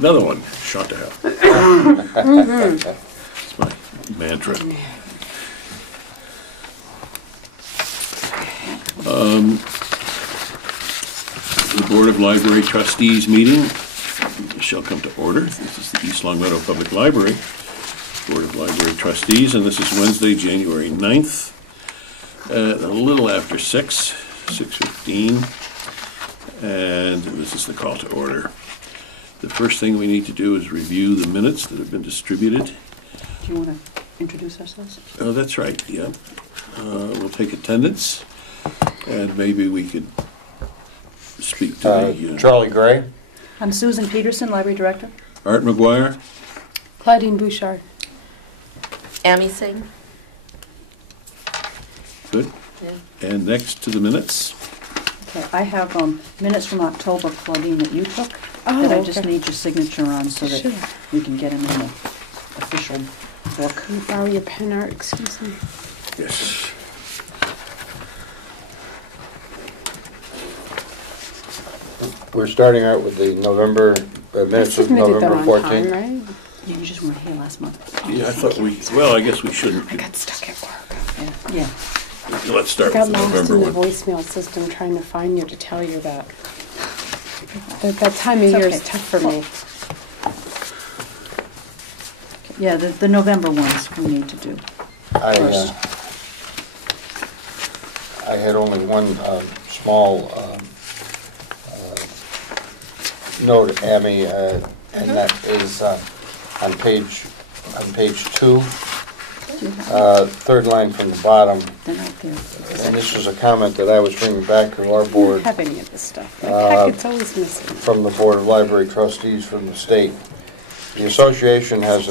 Another one, shot to hell. That's my mantra. The Board of Library Trustees meeting shall come to order. This is the East Long Meadow Public Library Board of Library Trustees, and this is Wednesday, January 9th, a little after 6:15, and this is the call to order. The first thing we need to do is review the minutes that have been distributed. Do you want to introduce ourselves? Oh, that's right, yeah. We'll take attendance, and maybe we could speak to the... Charlie Gray. I'm Susan Peterson, Library Director. Art McGuire. Claudine Bouchard. Amy Singh. Good. Yeah. And next to the minutes. Okay, I have minutes from October, Claudine, that you took, Oh, that I just okay. need your signature on so that Sure. we can get them in the official book. Can you borrow your pen, Art? Excuse me. Yes. We're starting out with the November minutes of Submitted them November on time, 14th. right? Yeah, you just weren't here last month. Yeah, I thought well, I guess we shouldn't. I got stuck at work. Yeah. Let's I start got with the lost November in the one. voicemail system trying to find you to tell you that. That time of It's year okay. is tough for me. Yeah, the November ones we need to do first. I had only one small note, Amy, and that is on page 2, third line from the bottom. They're not there. And this is a comment that I was bringing back to our I don't board have any of this stuff. My packet's always missing. from the Board of Library Trustees from the state. The association has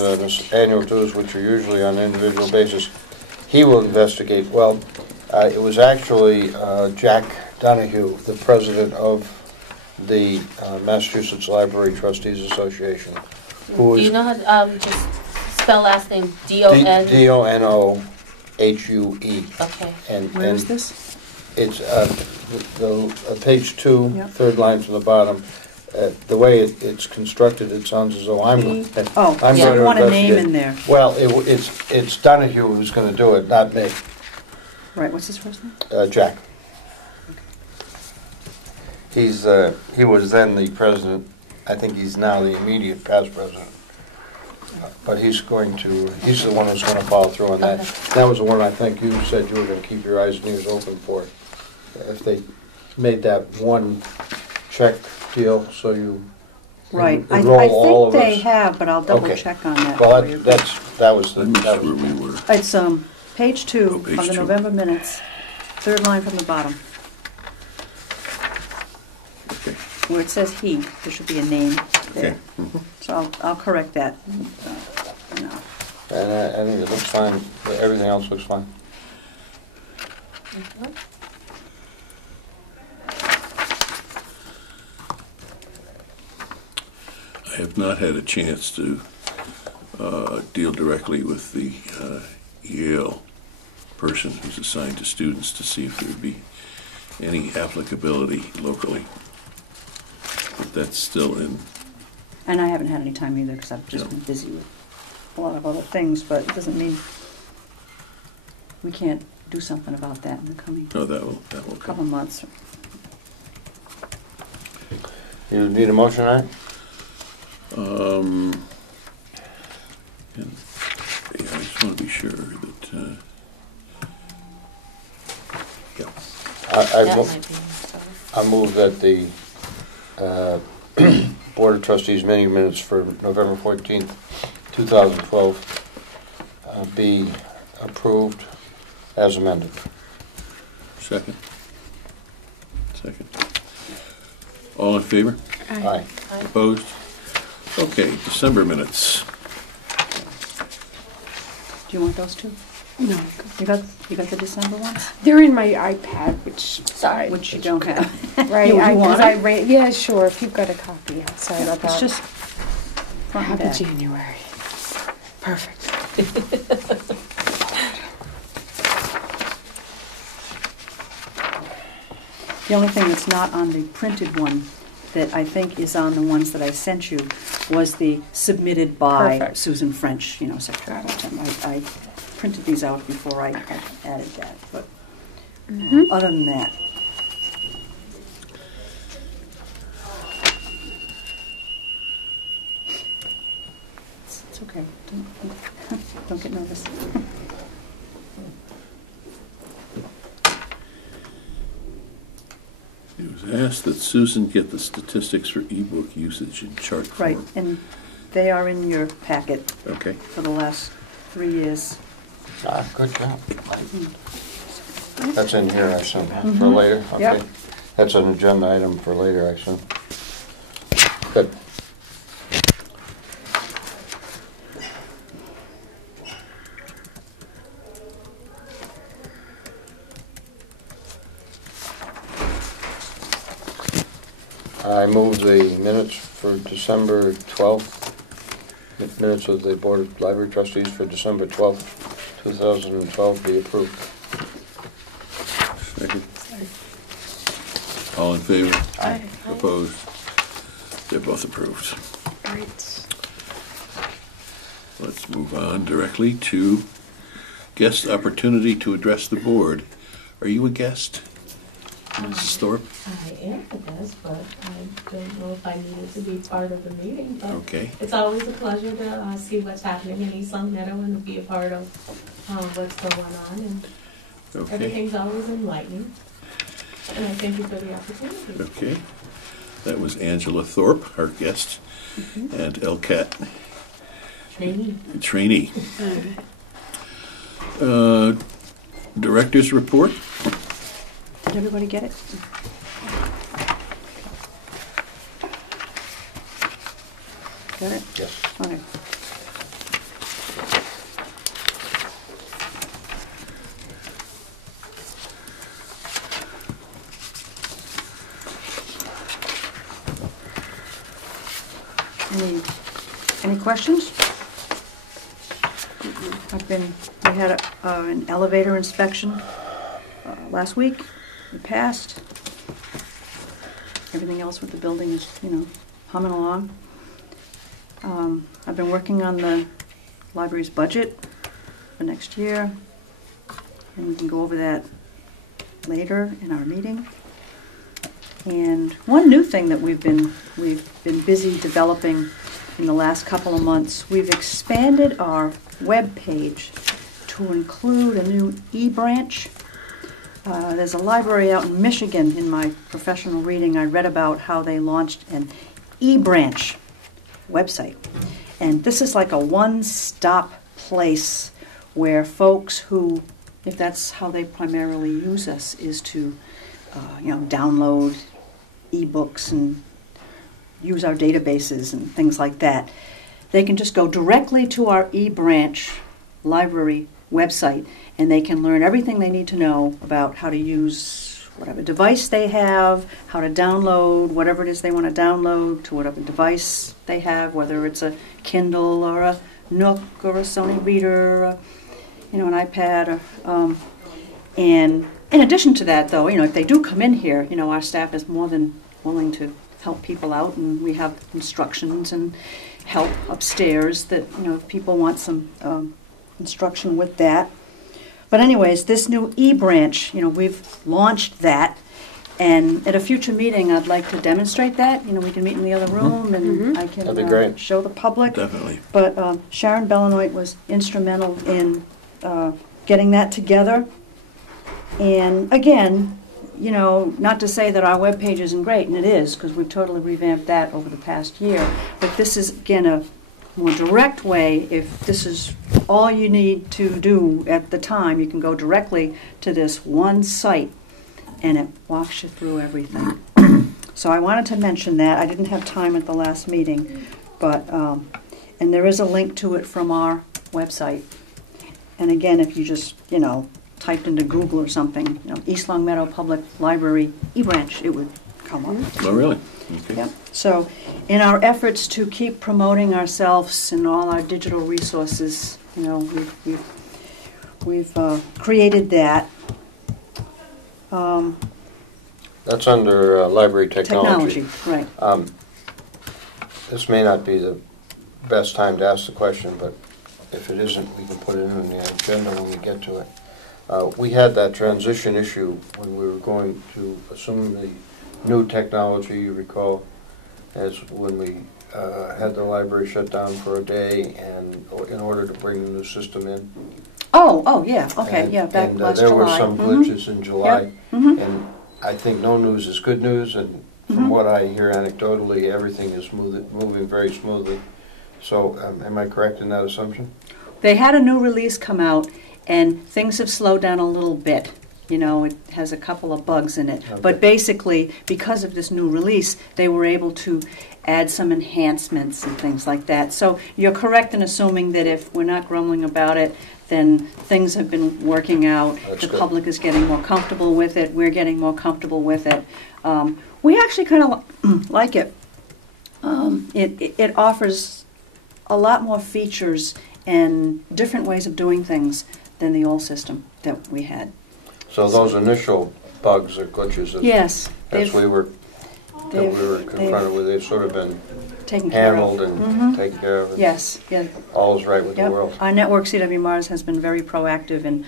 annual dues which are usually on an individual basis. He will investigate. Well, it was actually Jack Donahue, the president of the Massachusetts Library Trustees Association, who Do is you know how to just spell last name? D-O-N? Donohue. Okay. Where is this? It's page 2, Yep. third line from the bottom. The way it's constructed, it sounds as though I'm going Oh, I'm so going you to want a name investigate. in there. Well, it's Donahue who's going to do it, not me. Right, what's his first name? Jack. He was then the president. I think he's now the immediate past president. But he's the one who's going to follow through on that. Okay. That was the one I think you said you were going to keep your eyes and ears open for. If they made that one check deal, so you Right, I enroll all of think they us. have, but I'll double Okay. check on that Well, for you. that was the. I'm not that sure was- we were. It's page 2 Oh, page of the 2. November minutes, third line from the bottom, Okay. where it says he, there should be a name there. Okay. So I'll correct that. No. And I think it looks fine. Everything else looks fine. I have not had a chance to deal directly with the Yale person who's assigned to students to see if there would be any applicability locally. But that's still in. And I haven't had any time either because I've just Yeah. been busy with a lot of other things, but it doesn't mean we can't do something about that in the coming No, that will couple come. months. You need a motion, right? And, yeah, I just want to be sure that. Yeah. That might be, sorry. I move that the Board of Trustees meeting minutes for November 14th, 2012 be approved as amended. Second. All in favor? Aye. Opposed? Okay, December minutes. Do you want those two? No, You got the December ones? they're in my iPad, which sorry, Which you don't have. right? You I, want 'cause I them? yeah, sure. If you've got a copy, sorry about It's that. just front and Happy back. January. Perfect. The only thing that's not on the printed one that I think is on the ones that I sent you was the submitted by Perfect. Susan French, Secretary of Tim. I printed these out before I added that, but other than that. It's okay. Don't get nervous. It was asked that Susan get the statistics for ebook usage in chart form. Right, and they are in your packet Okay. for the last 3 years. Good job. That's in here, I assume, for Mhm. later? Yep. Okay. That's an agenda item for later, I assume. Good. I move the minutes for December 12th, minutes of the Board of Library Trustees for December 12th, 2012 be approved. Second. All in favor? Aye. Opposed? They're both approved. Great. Let's move on directly to guest opportunity to address the board. Are you a guest, Mrs. Thorpe? I am a guest, but I don't know if I needed to be part of the meeting, but Okay. it's always a pleasure to see what's happening in East Long Meadow and to be a part of what's going on, and Okay. everything's always enlightening. And I thank you for the opportunity. Okay. That was Angela Thorpe, our guest, and LCAT trainee. Director's report. Did everybody get it? Got it? Yes. Okay. Any questions? We had an elevator inspection last week. It passed. Everything else with the building is, humming along. I've been working on the library's budget for next year, and we can go over that later in our meeting. And one new thing that we've been busy developing in the last couple of months, we've expanded our web page to include a new e-branch. There's a library out in Michigan. In my professional reading, I read about how they launched an e-branch website. And this is like a one-stop place where folks who, if that's how they primarily use us, is to download e-books and use our databases and things like that. They can just go directly to our e-branch library website, and they can learn everything they need to know about how to use whatever device they have, how to download whatever it is they want to download to whatever device they have, whether it's a Kindle or a Nook or a Sony Reader, or, an iPad. And in addition to that, though, if they do come in here, our staff is more than willing to help people out, and we have instructions and help upstairs that, if people want some instruction with that. But anyways, this new e-branch, we've launched that, and at a future meeting, I'd like to demonstrate that. We can meet in the other room, and I That'd be can great. show the public. Definitely. But Sharon Bellenoit was instrumental in getting that together. And again, not to say that our webpage isn't great, and it is, because we've totally revamped that over the past year. But this is, again, a more direct way. If this is all you need to do at the time, you can go directly to this one site, and it walks you through everything. So I wanted to mention that. I didn't have time at the last meeting, but and there is a link to it from our website. And again, if you just, typed into Google or something, East Long Meadow Public Library e-branch, it would come up. Oh, really? Okay. Yep. So in our efforts to keep promoting ourselves and all our digital resources, we've created that. That's under library technology. Right. This may not be the best time to ask the question, but if it isn't, we can put it in the agenda when we get to it. We had that transition issue when we were going to assume the new technology, you recall, as when we had the library shut down for a day and in order to bring the new system in. Oh, yeah, okay, And- yeah, back and, last there were July. some Mhm. glitches in July, Mhm. and I think no news is good news, and from Mhm. what I hear anecdotally, everything is moving very smoothly. So, am I correct in that assumption? They had a new release come out, and things have slowed down a little bit. You know, it has a couple of bugs in it. Okay. But basically, because of this new release, they were able to add some enhancements and things like that. So you're correct in assuming that if we're not grumbling about it, then things have been working out. That's The good. public is getting more comfortable with it. We're getting more comfortable with it. We actually kind of like it. It offers a lot more features and different ways of doing things than the old system that we had. So those initial bugs or glitches that Yes, that's we were they've confronted with, they've sort of been taken care of. handled and Mhm. taken care of. And Yes, yeah. all is right with the Yep. world. Our network, CW Mars, has been very proactive in,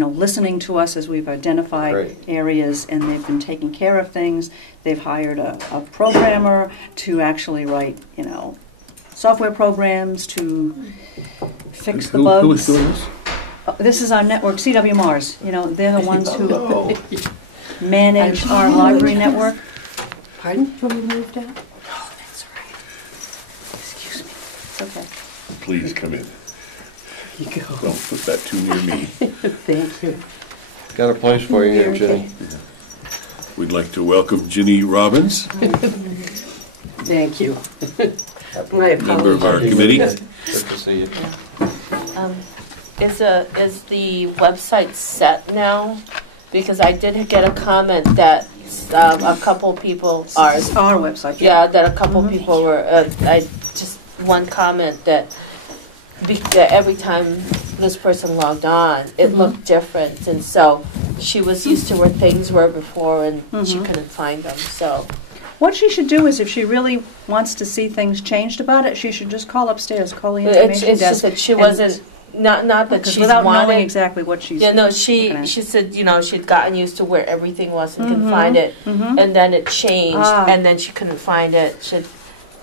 listening to us as we've identified Great. areas, and they've been taking care of things. They've hired a programmer to actually write, software programs to fix the bugs. Who is doing this? This is our network, CW Mars. They're the ones who manage our library network. Pardon? When we moved out? Oh, that's right. Excuse me. It's okay. Please come in. You go. Don't put that too near me. Thank you. Got a place for you here, Jenny. We'd like to welcome Ginny Robbins, Thank you. Happy- My member of our apologies. committee. Good to see you. Is the website set now? Because I did get a comment that a couple people are, Our website. yeah, that a couple Mhm. people were, one comment that that every time this person logged on, it Mhm. looked different, and so she was used to where things were before, and she Mhm. couldn't find them, so. What she should do is, if she really wants to see things changed about it, she should just call upstairs, call the It's information just desk. that she and- wasn't, not that Because she's without knowing wanted. exactly what she's. Yeah, no, looking at. she said, she'd gotten used to where everything was and couldn't Mhm. find it. Mhm. And then it changed, Ah. and then she couldn't find it.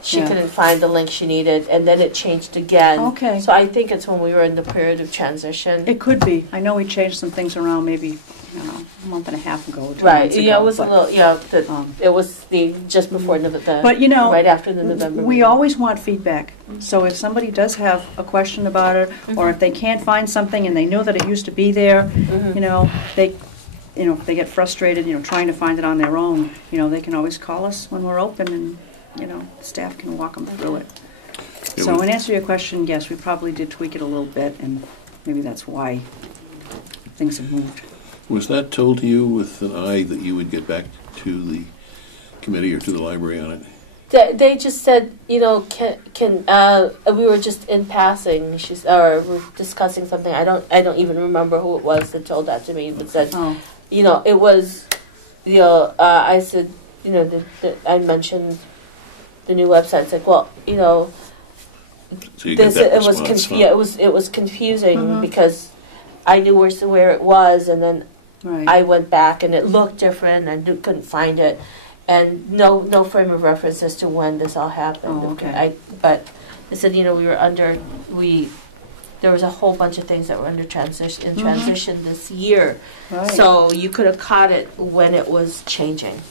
She Yeah. couldn't find the link she needed, and then it changed again. Okay. So I think it's when we were in the period of transition. It could be. I know we changed some things around maybe, a month and a half ago, or 2 Right. months Yeah, ago, it was but, a little. um, It was the just before the But, right after the November. we meeting. always want feedback. So if somebody does have a question about it, or if they can't find something and they know that it used to be there, Mhm. if they get frustrated, trying to find it on their own, they can always call us when we're open, and staff can walk them through it. Yeah, So we- in answer to your question, yes, we probably did tweak it a little bit, and maybe that's why things have moved. Was that told to you with an eye that you would get back to the committee or to the library on it? They just said, can we were just in passing. Or we're discussing something. I don't even remember who it was that told that to me, but said, Oh, it was, I said, I mentioned the new website. It's like, well, So you get that response, huh? it was confusing Mhm. because I knew where it was, and then right. I went back and it looked different, and I couldn't find it, and no frame of reference as to when this all happened. Oh, okay. But I said, there was a whole bunch of things that were under transition Mhm. this year, Right. so you could have caught it when it was changing.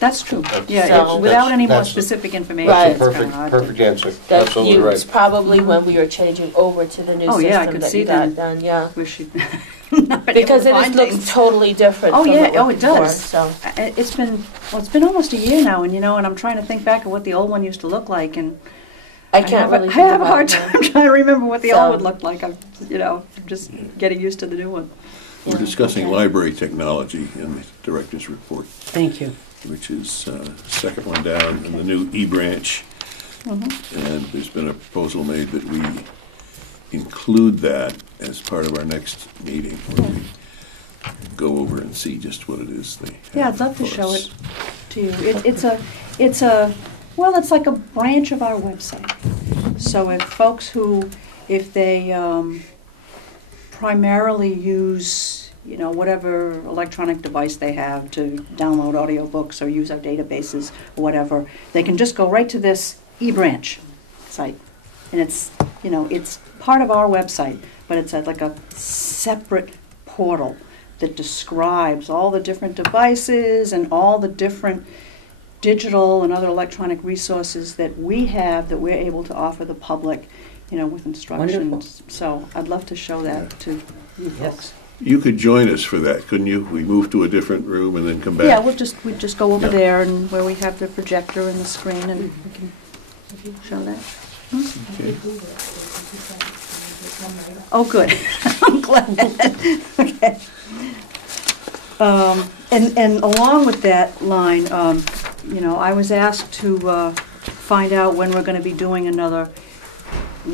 That's true. That's- Yeah, So- without any more that's- specific information, Right. it's kind of hard to. Perfect answer. That Absolutely you, it's right. probably when we were changing over to the new Oh, system yeah, I could that see you got that. done. Yeah, Wish you'd not been able because to it just find looks things. totally different. Oh, from yeah, it oh, looked it before, does. So. It's been almost a year now, and I'm trying to think back of what the old one used to look like, and I can't really. I think have a about hard it now. time trying to remember what the So- old one looked like. I'm just getting used to the new one. We're Yeah, discussing okay. library technology in the director's report, Thank you. which is second one down in the new E-branch. Mhm. And there's been a proposal made that we include that as part of our next meeting, where we go over and see just what it is they have Yeah, I'd love to for show us. it to you. Well, it's like a branch of our website. So if they primarily use, whatever electronic device they have to download audiobooks or use our databases or whatever, they can just go right to this eBranch site. And it's part of our website, but it's like a separate portal that describes all the different devices and all the different digital and other electronic resources that we have that we're able to offer the public, with instructions. Wonderful. So I'd love to show that to you folks. You could join us for that, couldn't you? We move to a different room and then come back. Yeah, we'd just go over Yeah. there and where we have the projector and the screen and we can show that. Okay. Oh, good. I'm glad. Okay. And along with that line, I was asked to find out when we're going to be doing another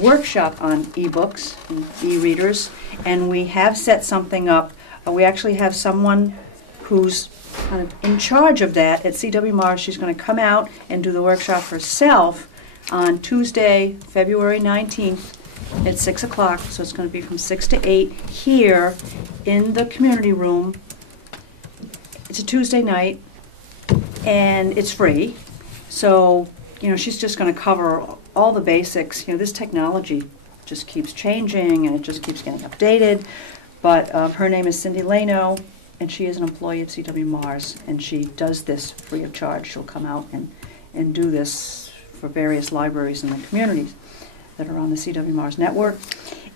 workshop on ebooks and e-readers, and we have set something up. We actually have someone who's kind of in charge of that at CW Mars. She's going to come out and do the workshop herself on Tuesday, February 19th at 6 o'clock. So it's going to be from 6 to 8 here in the community room. It's a Tuesday night, and it's free. So, she's just going to cover all the basics. This technology just keeps changing, and it just keeps getting updated. But her name is Cindy Leno, and she is an employee of CW Mars, and she does this free of charge. She'll come out and do this for various libraries in the communities that are on the CW Mars network.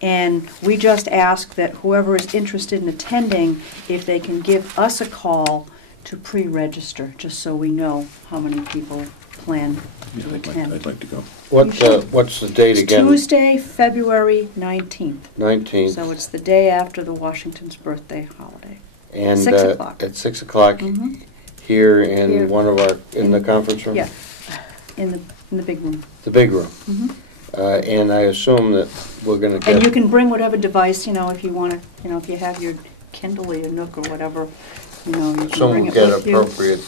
And we just ask that whoever is interested in attending, if they can give us a call to pre-register, just so we know how many people plan Yeah, to attend. I'd like to go. What's the date It's again? Tuesday, February 19th. 19th. So it's the day after the Washington's birthday holiday. And 6 o'clock. At 6 o'clock Mhm. here in Here. one of in the conference room? Yeah, in the big room. The big room. Mhm. And I assume that we're going to And you get, can bring whatever device, if you want to, if you have your Kindle or your Nook or whatever, you can some bring will it get with you. appropriate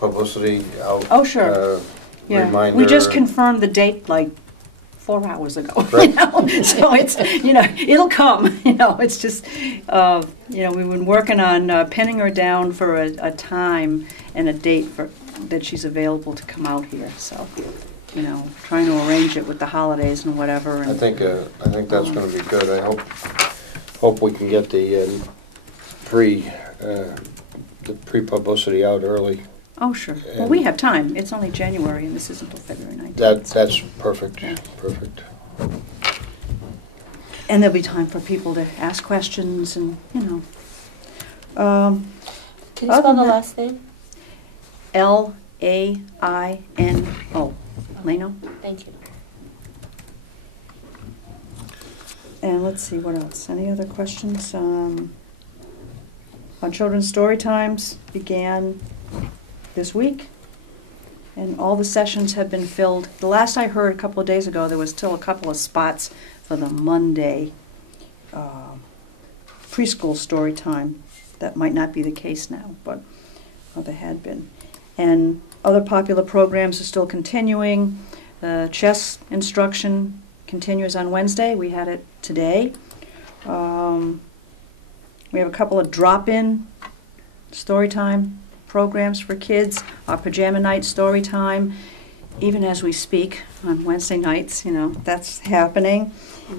publicity out. Oh, sure. Yeah, Reminder. we just confirmed the date like 4 hours ago. Right. So it's it'll come. It's just we've been working on pinning her down for a time and a date that she's available to come out here. So trying to arrange it with the holidays and whatever. And I think that's going to be good. I hope we can get the pre-publicity out early. oh, sure. Well, we have time. It's only January, and this isn't until February 19th. That's perfect. Yeah. Perfect. And there'll be time for people to ask questions and Can you Other spell than the that- last name? Laino. Leno. Thank you. And let's see, what else? Any other questions? Our children's story times began this week, and all the sessions have been filled. The last I heard a couple of days ago, there was still a couple of spots for the Monday preschool story time. That might not be the case now, but there had been. And other popular programs are still continuing. Chess instruction continues on Wednesday. We had it today. We have a couple of drop-in story time programs for kids. Our pajama night story time, even as we speak on Wednesday nights, that's happening.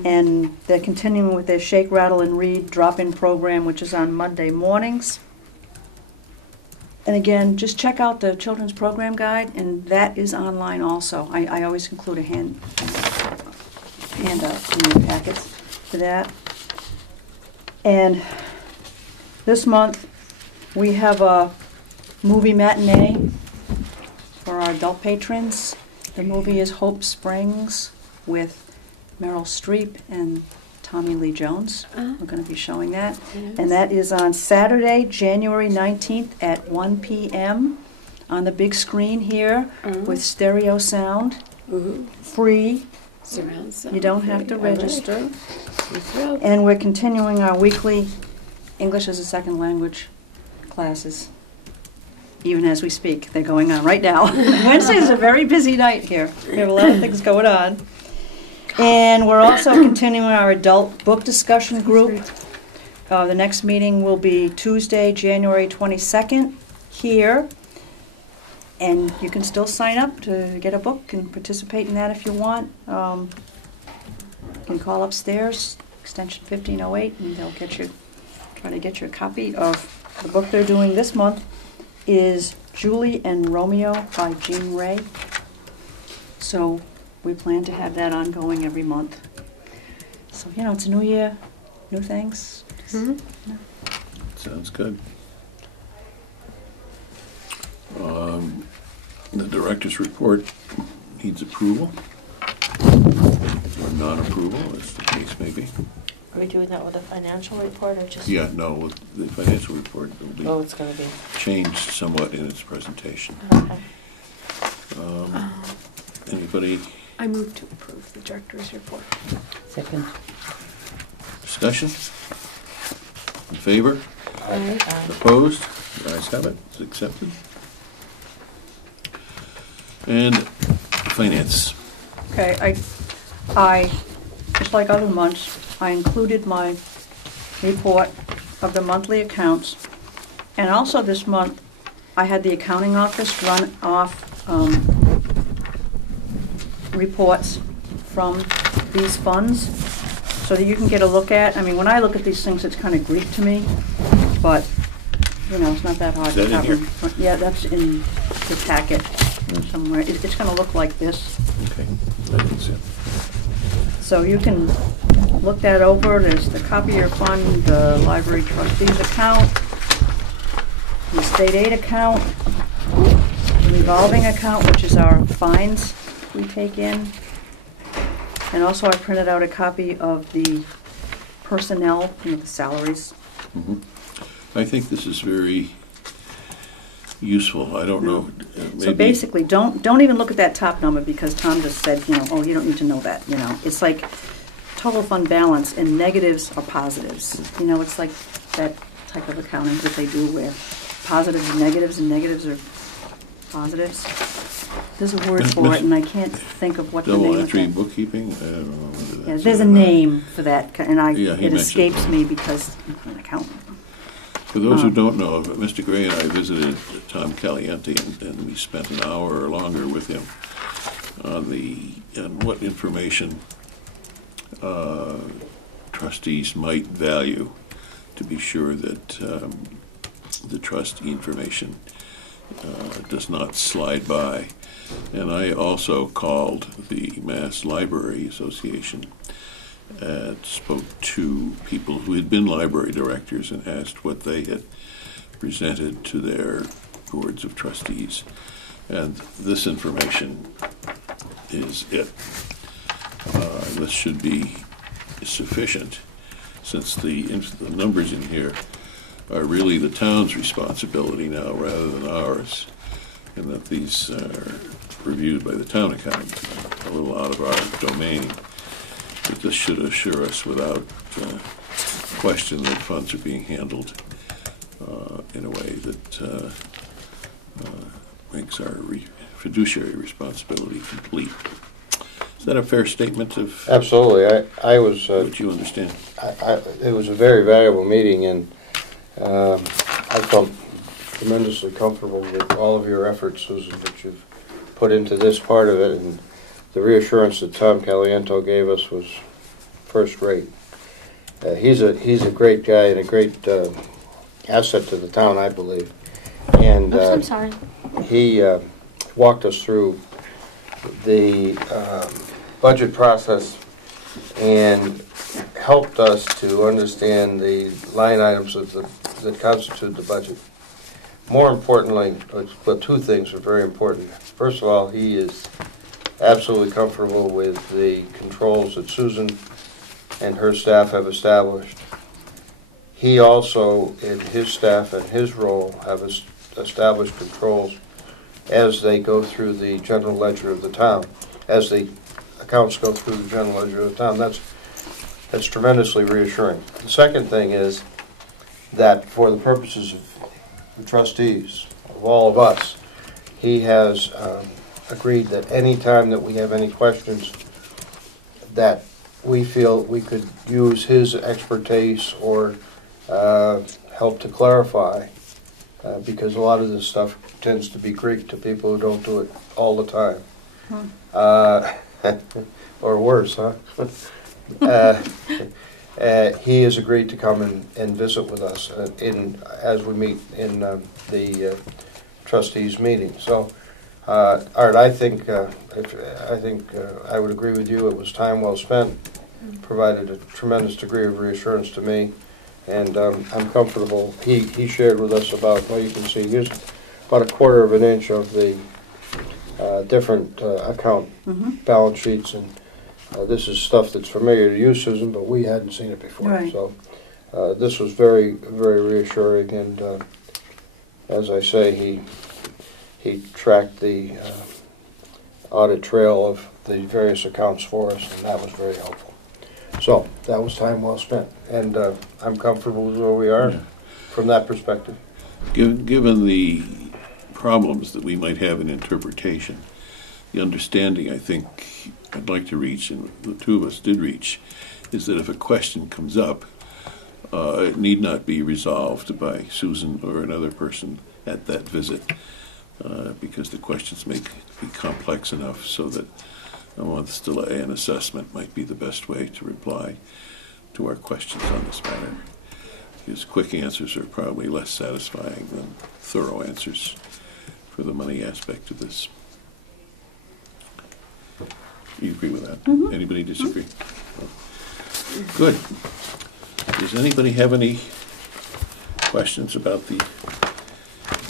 And they're continuing with their Shake, Rattle, and Read drop-in program, which is on Monday mornings. And again, just check out the children's program guide, and that is online also. I always include a handout in your packets for that. And this month, we have a movie matinee for our adult patrons. The movie is Hope Springs with Meryl Streep and Tommy Lee Jones. We're going to be showing that. Yes. And that is on Saturday, January 19th at 1 p.m. on the big screen here with stereo sound, free. Surround sound. You don't have to All right. register. We're thrilled. And we're continuing our weekly English as a second language classes. Even as we speak, they're going on right now. Wednesday is a very busy night here. We have a lot of things going on. And we're also continuing our adult book discussion group. The next meeting will be Tuesday, January 22nd, here. And you can still sign up to get a book and participate in that if you want. You can call upstairs, extension 1508, and they'll try to get you a copy of the book they're doing this month. Is Julie and Romeo by Jean Ray. So we plan to have that ongoing every month. So, it's a new year, new things. Sounds good. The director's report needs approval, or non-approval, as the case may be. Are we doing that with a financial report or just? Yeah, no, with the financial report will be It's going to be. changed somewhat in its presentation. Okay. Anybody I move to approve the director's report. Second. discussion? In favor? Aye. Opposed? The ayes have it. It's accepted. And finance. Okay, I, just like other months, I included my report of the monthly accounts. And also this month, I had the accounting office run off reports from these funds so that you can get a look at. I mean, when I look at these things, it's kind of Greek to me, but, it's not that hard. Is that in here? Yeah, that's in the packet somewhere. It's going to look like this. Okay. I can see it. So you can look that over. There's the copier fund, the library trustees account, the state aid account, the revolving account, which is our fines we take in. And also I printed out a copy of the personnel, the salaries. Mhm. I think this is very useful. I don't know. So basically, don't even look at that top number because Tom just said, you don't need to know that, It's like total fund balance and negatives are positives. It's like that type of accounting that they do where positives are negatives and negatives are positives. There's a word for it and I can't think of what the name Double of entry it. bookkeeping? I don't know whether Yeah, that's there's it a or not. name for that and Yeah, he it mentioned escapes it. me because I'm an accountant. For those who don't know, Mr. Gray and I visited Tom Caliente and we spent an hour or longer with him on what information trustees might value to be sure that the trustee information does not slide by. And I also called the Mass Library Association and spoke to people who had been library directors and asked what they had presented to their boards of trustees. And this information is it. This should be sufficient since the numbers in here are really the town's responsibility now rather than ours, and that these are reviewed by the town accountant, a little out of our domain. But this should assure us without question that funds are being handled in a way that makes our fiduciary responsibility complete. Is that a fair statement of Absolutely. I was. what you understand? It was a very valuable meeting, and I felt tremendously comfortable with all of your efforts, Susan, that you've put into this part of it, and the reassurance that Tom Caliento gave us was first rate. He's a great guy and a great asset to the town, I believe. And Oops, I'm sorry. he walked us through the budget process and helped us to understand the line items that constitute the budget. More importantly, but two things are very important. First of all, he is absolutely comfortable with the controls that Susan and her staff have established. He also, in his staff and his role, have established controls as they go through the general ledger of the town, as the accounts go through the general ledger of the town. That's tremendously reassuring. The second thing is that for the purposes of the trustees, of all of us, he has agreed that any time that we have any questions that we feel we could use his expertise or help to clarify, because a lot of this stuff tends to be Greek to people who don't do it all the time. Or worse, huh? He has agreed to come and visit with us as we meet in the trustees meeting. So, Art, I think I would agree with you. It was time well spent. Provided a tremendous degree of reassurance to me, and I'm comfortable. He shared with us about, well, you can see here's about a quarter of an inch of the different account balance sheets, and this is stuff that's familiar to you, Susan, but we hadn't seen it before. Right. So this was very, very reassuring, and as I say, he tracked the audit trail of the various accounts for us, and that was very helpful. So that was time well spent, and I'm comfortable with where we are from that perspective. Given the problems that we might have in interpretation, the understanding I think I'd like to reach, and the two of us did reach, is that if a question comes up, it need not be resolved by Susan or another person at that visit, because the questions may be complex enough so that a month's delay in assessment might be the best way to reply to our questions on this matter. Because quick answers are probably less satisfying than thorough answers for the money aspect of this. You agree with that? Mm-hmm. Anybody disagree? Good. Does anybody have any questions about the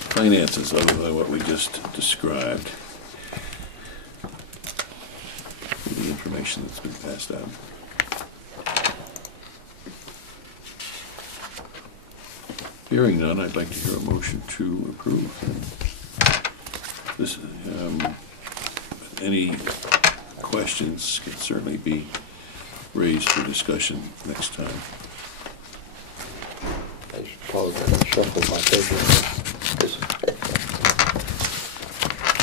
finances other than what we just described? The information that's been passed out. Hearing none, I'd like to hear a motion to approve. This, any questions can certainly be raised for discussion next time. I should apologize, I shuffled my papers.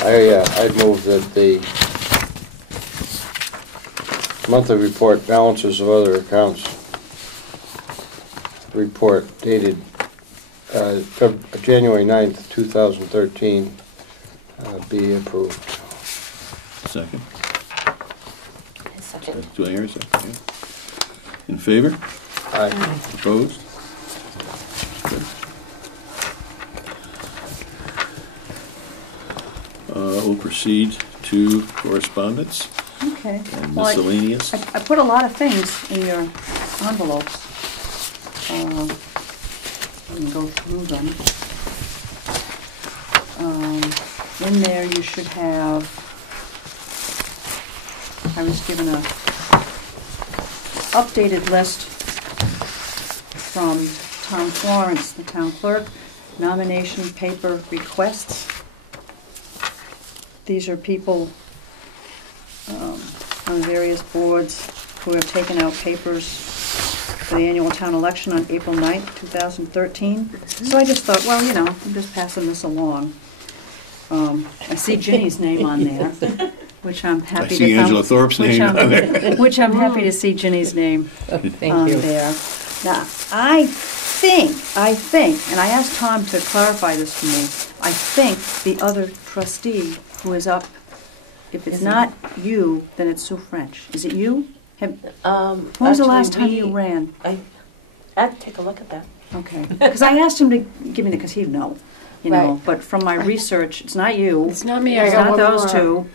I'd move that the monthly report, balances of other accounts report dated January 9th, 2013, be approved. Second. Second. Do I hear a second? Yeah. In favor? Aye. Opposed? Good. We'll proceed to correspondence Okay. and Well, miscellaneous. I put a lot of things in your envelopes. Let me go through them. In there you should have, I was given a updated list from Tom Florence, the town clerk, nomination paper requests. These are people on various boards who have taken out papers for the annual town election on April 9th, 2013. So I just thought, well, you know, I'm just passing this along. I see Ginny's name on there, which I'm happy to. I see Angela Thorpe's name on there. Which I'm happy to see Ginny's name on there. Now, I think, and I asked Tom to clarify this to me, I think the other trustee who is up, if it's not you, then it's Sue French. Is it you? When was the last time you ran? I had to take a look at that. Okay, because I asked him to give me the, because he'd know, you know, Right. but from my research, it's not you. It's not me, I It's got not one those more. two,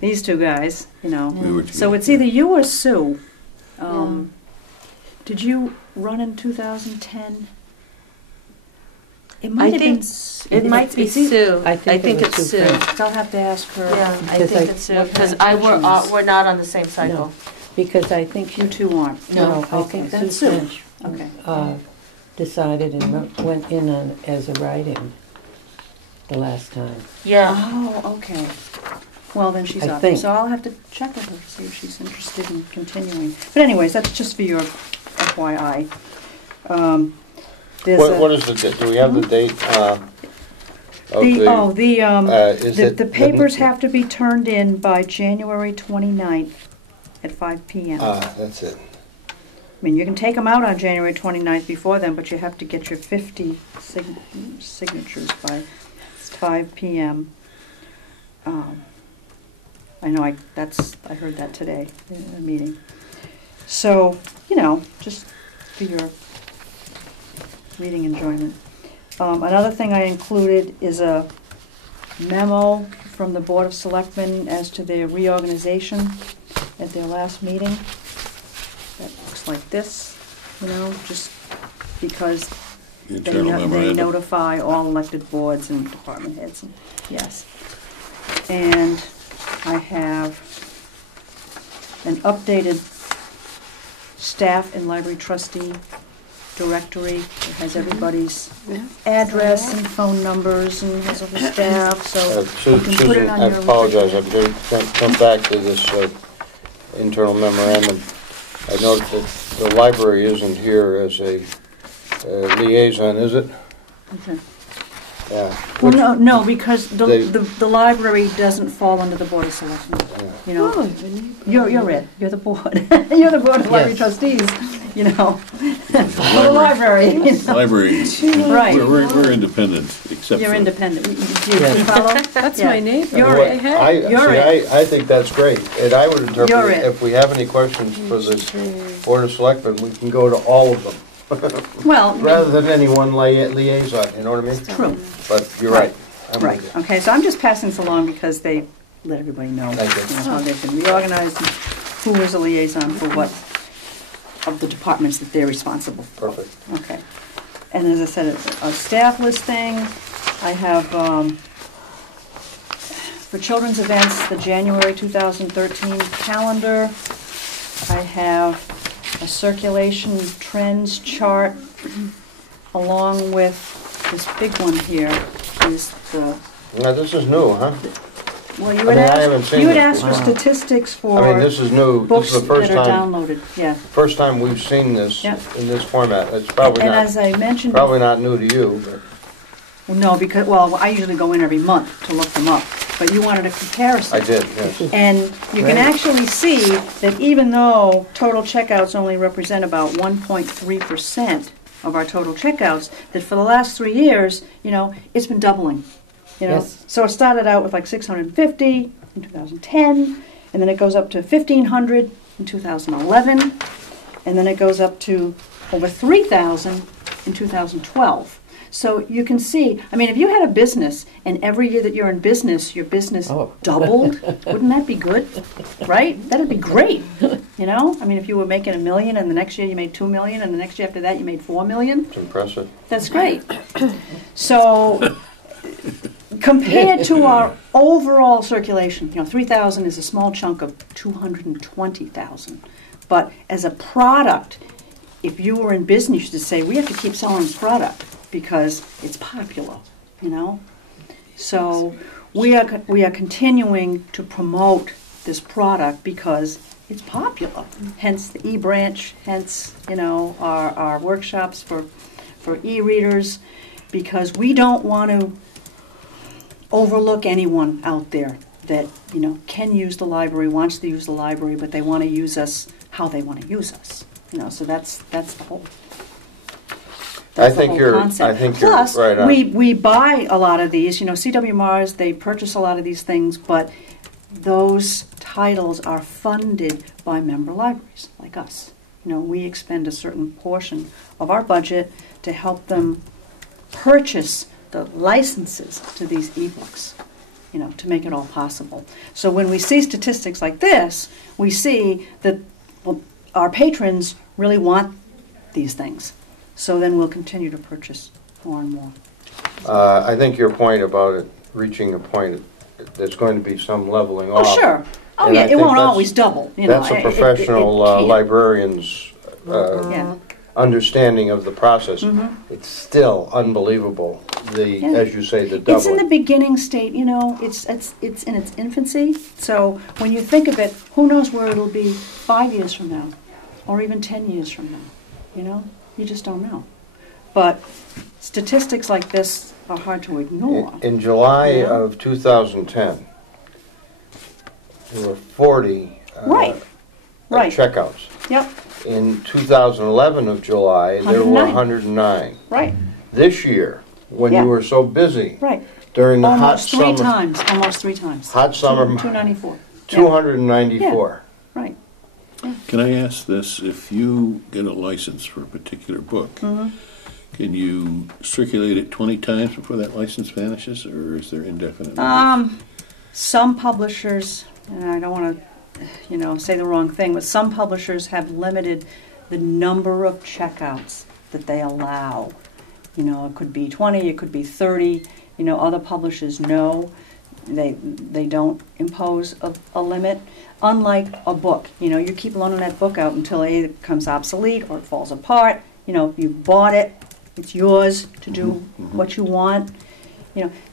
these two guys, you know. We were So together. it's either you or Sue. Did you run in 2010? It might have been. It might be Sue. I think it was it's Sue Sue. French. I'll have to ask her. Yeah, I Because think I- it's Sue, what because kind of questions? we're not on the same cycle. No, because I think You two aren't. No, I Okay, think then Sue Sue. French Okay. decided and went in on as a write-in the last time. Yeah. Oh, okay. Well, then she's I up. think. So I'll have to check with her to see if she's interested in continuing. But anyways, that's just for your FYI. There's What a, is the, do we have the date of is it the papers have to be turned in by January 29th at 5 p.m. That's it. I mean, you can take them out on January 29th before then, but you have to get your 50 signatures by 5 p.m. I know I heard that today in a meeting. So, you know, just for your reading enjoyment. Another thing I included is a memo from the Board of Selectmen as to their reorganization at their last meeting. That looks like this, you know, just because The they internal memorandum. notify all elected boards and department heads, and, yes. And I have an updated staff and library trustee directory. It has everybody's address and phone numbers and has all the staff, so you can put it Susan, on I your... apologize, I'm going to come back to this internal memorandum. I note that the library isn't here as a liaison, is it? Okay. Yeah. Well, no, because They- the library doesn't fall under the Board of Selectmen. You know, you're it. You're the board. You're the Board of Library Yes. Trustees. You know, for the library. You know? Library, Right. we're independent, except You're for... independent. Do you Yeah. follow? That's Yeah. my neighbor. You're What- it. I You're think that's great, and I would You're interpret it. it, if we have any questions for the Board of Selectmen, we can go to all of them, Well, rather than any one liaison, you know what I mean? true. But you're right. I'm Right. with you. Okay, so I'm just passing this along because they let everybody know, Thank you. how they've been reorganized and who is a liaison for what of the departments that they're responsible for. Perfect. Okay. And as I said, a staff listing, I have, for children's events, the January 2013 calendar. I have a circulation trends chart along with this big one here is the, Now, this is new, huh? well, you I would mean, I haven't ask, seen you would this ask for before. statistics I mean, for this is new, this books is the that first are time, downloaded, yeah. first time we've seen this Yeah. in this format. It's probably And not, as I mentioned, probably not new to you, but no, because, well, I usually go in every month to look them up, but you wanted a comparison. I did, yes. And you can Right. actually see that even though total checkouts only represent about 1.3% of our total checkouts, that for the last 3 years, you know, it's been doubling. You know, Yes. so it started out with like 650 in 2010, and then it goes up to 1,500 in 2011, and then it goes up to over 3,000 in 2012. So you can see, I mean, if you had a business and every year that you're in business, your business Oh. doubled, wouldn't that be good? Right? That'd be great. You know? I mean, if you were making $1 million and the next year you made $2 million and the next year after that you made $4 million, It's impressive. that's great. So compared to our overall circulation, you know, 3,000 is a small chunk of 220,000. But as a product, if you were in business, you should say, we have to keep selling this product because it's popular, you know? So we are continuing to promote this product because it's popular. Hence the e-branch, hence, you know, our workshops for e-readers, because we don't want to overlook anyone out there that, you know, can use the library, wants to use the library, but they want to use us how they want to use us. You know, so that's the whole. That's the whole concept. I think you're Plus, right on. we buy a lot of these. You know, CW Mars, they purchase a lot of these things, but those titles are funded by member libraries like us. You know, we expend a certain portion of our budget to help them purchase the licenses to these ebooks, you know, to make it all possible. So when we see statistics like this, we see that, well, our patrons really want these things. So then we'll continue to purchase more and more. I think your point about it reaching a point, there's going to be some leveling Oh, off. sure. Oh, And I yeah, it think won't that's- always double. You know, That's a it professional can't. librarian's Yeah. understanding of the process. Mhm. It's still unbelievable, Yeah. as you say, the It's in the doubling. beginning state, you know, it's in its infancy. So when you think of it, who knows where it'll be 5 years from now, or even 10 years from now, you know? You just don't know. But statistics like this are hard to ignore. In July Yeah. of 2010, there were 40 Right. Right. checkouts. Yep, In 2011 of July, there were 109. 109. right, This year, when Yeah. you were so busy right. during the hot Almost three summer, times, almost 3 times. hot summer, 294. 294. Right. Can I ask this? If you get a license for a particular book, can you circulate it 20 times before that license vanishes, or is there indefinite? Some publishers, and I don't want to, say the wrong thing, but some publishers have limited the number of checkouts that they allow. It could be 20, it could be 30. Other publishers know they don't impose a limit. Unlike a book, you keep loaning that book out until it either becomes obsolete or it falls apart. You bought it, it's yours to do what you want.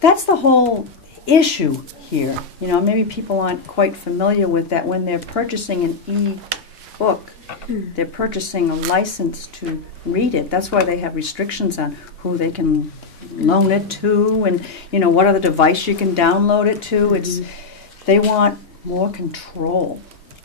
That's the whole issue here. Maybe people aren't quite familiar with that. When they're purchasing an e-book, they're purchasing a license to read it. That's why they have restrictions on who they can loan it to and, what other device you can download it to. They want more control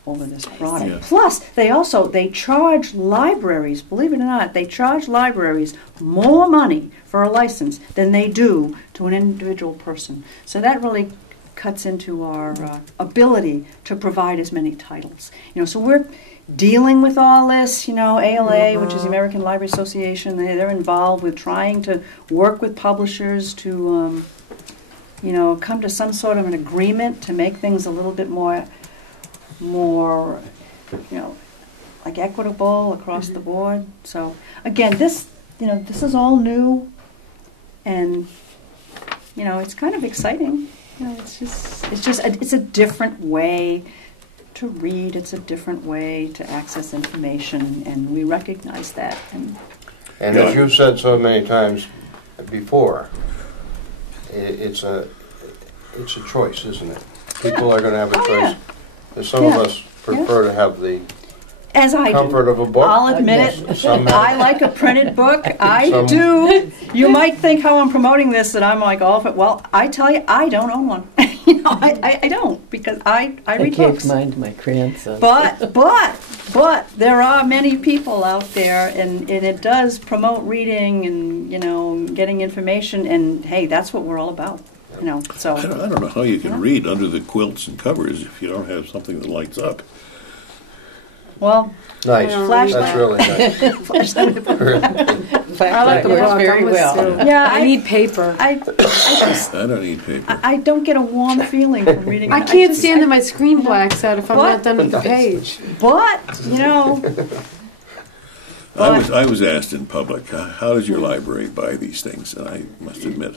over this product. Yeah. Plus, they charge libraries, believe it or not, they charge libraries more money for a license than they do to an individual person. So that really cuts into our ability to provide as many titles. So we're dealing with all this, ALA, which is the American Library Association, they're involved with trying to work with publishers to come to some sort of an agreement to make things a little bit more, like equitable across the board. So again, this is all new, and it's kind of exciting. It's a different way to read. It's a different way to access information, and we recognize that. And As you've said so many times before, it's a choice, isn't it? People are going to have a choice. yeah. There's some of us prefer to have the as I comfort do. of a book. I'll admit it. Some I like a printed book. I Some- do. You might think how I'm promoting this that I'm like all of it. Well, I tell you, I don't own one. I don't, because I read gave books. mine to my grandson. But there are many people out there, and it does promote reading and getting information. And hey, that's what we're all about. So I don't know how you can read under the quilts and covers if you don't have something that lights up. well, Nice. Flashlight. That's really nice. I like the Works book. very I'm with well. Sue. Yeah, I need paper. I I don't need paper. I don't get a warm feeling from reading. I can't stand that my screen blacks out if I'm What? not done with the page. But I was asked in public, how does your library buy these things? And I must admit,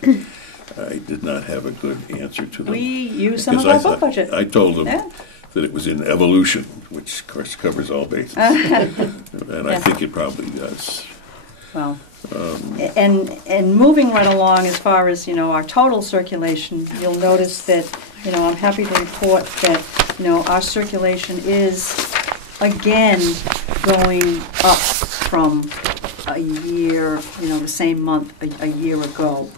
I did not have a good answer to them. we use some of Because our book budget. I told them Yeah. that it was in evolution, which of course covers all bases. And I think it probably does. Well, and moving right along as far as our total circulation, you'll notice that I'm happy to report that our circulation is again going up from a year, the same month a year ago.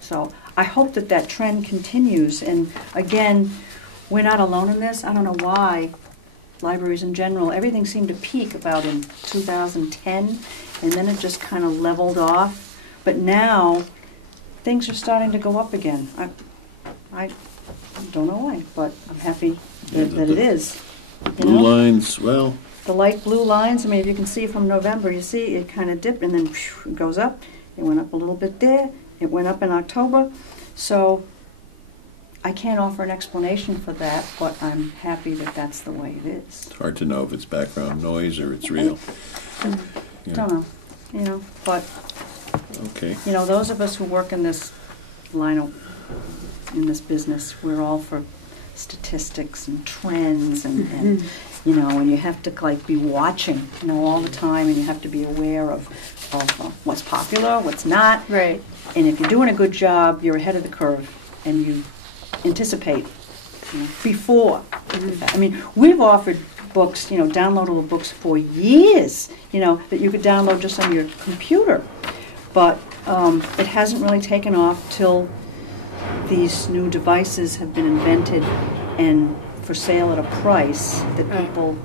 So I hope that trend continues. And again, we're not alone in this. I don't know why libraries in general, everything seemed to peak about in 2010, and then it just kind of leveled off. But now things are starting to go up again. I don't know why, but I'm happy that it is. Blue lines, well, The light blue lines, if you can see from November, you see it kind of dipped and then it goes up. It went up a little bit there. It went up in October. So I can't offer an explanation for that, but I'm happy that that's the way it is. it's hard to know if it's background noise or it's real. Yeah. Don't know, but Okay. those of us who work in this in this business, we're all for statistics and trends and and you have to be watching, all the time, and you have to be aware of what's popular, what's not. Right. And if you're doing a good job, you're ahead of the curve, and you anticipate before. I mean, we've offered books, downloadable books for years, that you could download just on your computer. but it hasn't really taken off till these new devices have been invented and for sale at a price that people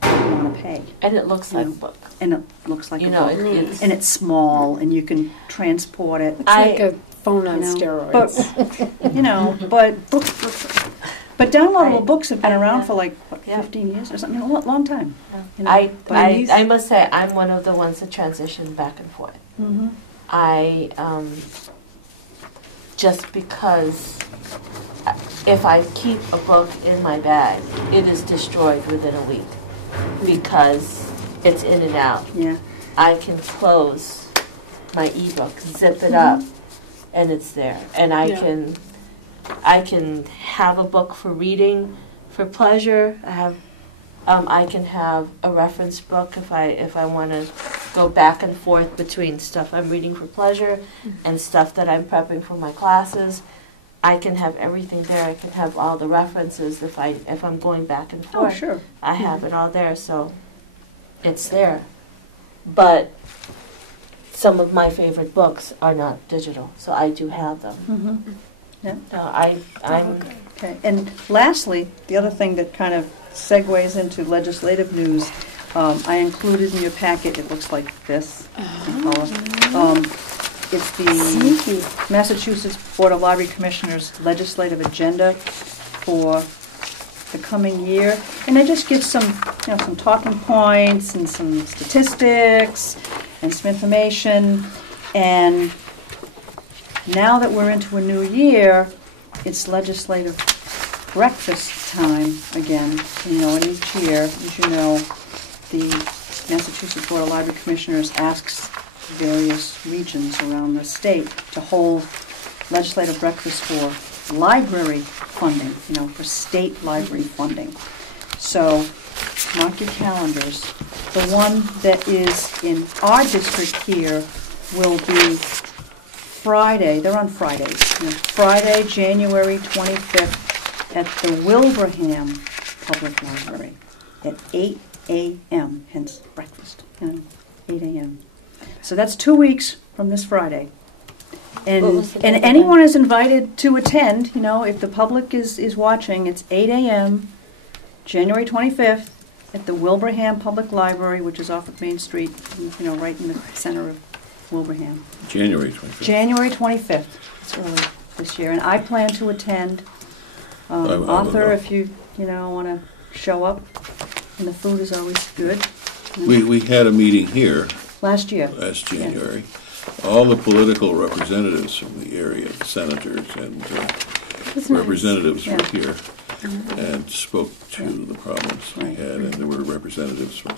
don't want to pay. And it looks like a Yeah. book. And it looks like You a know, book. it's And it's small, and you can transport it. It's like a phone on You know, steroids. But, you know, but downloadable I- books have been I- around for like, what, yeah. 15 years or something, a long time. You know, I, but I, these- I must say, I'm one of the ones that transition back and forth. Mhm. I, just because if I keep a book in my bag, it is destroyed within a week because it's in and out. Yeah. I can close my ebook, zip it up, and it's there. And I can have a book for reading, for pleasure. I can have a reference book if I want to go back and forth between stuff I'm reading for pleasure and stuff that I'm prepping for my classes. I can have everything there. I can have all the references if I'm going back and Oh, forth. sure. I have it all there, so it's there. But some of my favorite books are not digital, so I do have them. Mhm. Yeah. I'm Okay. And lastly, the other thing that kind of segues into legislative news, I included in your packet, it looks like this. in color. It's the Sneaky. Massachusetts Board of Library Commissioners legislative agenda for the coming year. And it just gives some talking points and some statistics and some information. And now that we're into a new year, it's legislative breakfast time again. And each year, as you know, the Massachusetts Board of Library Commissioners asks various regions around the state to hold legislative breakfast for library funding, for state library funding. So mark your calendars. The one that is in our district here will be Friday. They're on Fridays. Friday, January 25th at the Wilbraham Public Library at 8 a.m., hence breakfast, 8 a.m. So that's 2 weeks from this Friday. What And was the and date anyone is invited to attend, if the public is watching, it's 8 a.m., January 25th, at the Wilbraham Public Library, which is off of Main Street, right in the center of Wilbraham. January 25th. January 25th, it's early this year, and I plan to attend. I will Author, go. if you want to show up, and the food is always good. We had a meeting here Last year. last January. All the political representatives from the area, the senators and representatives were Yeah. here and spoke to the problems we Right. had, and there were representatives from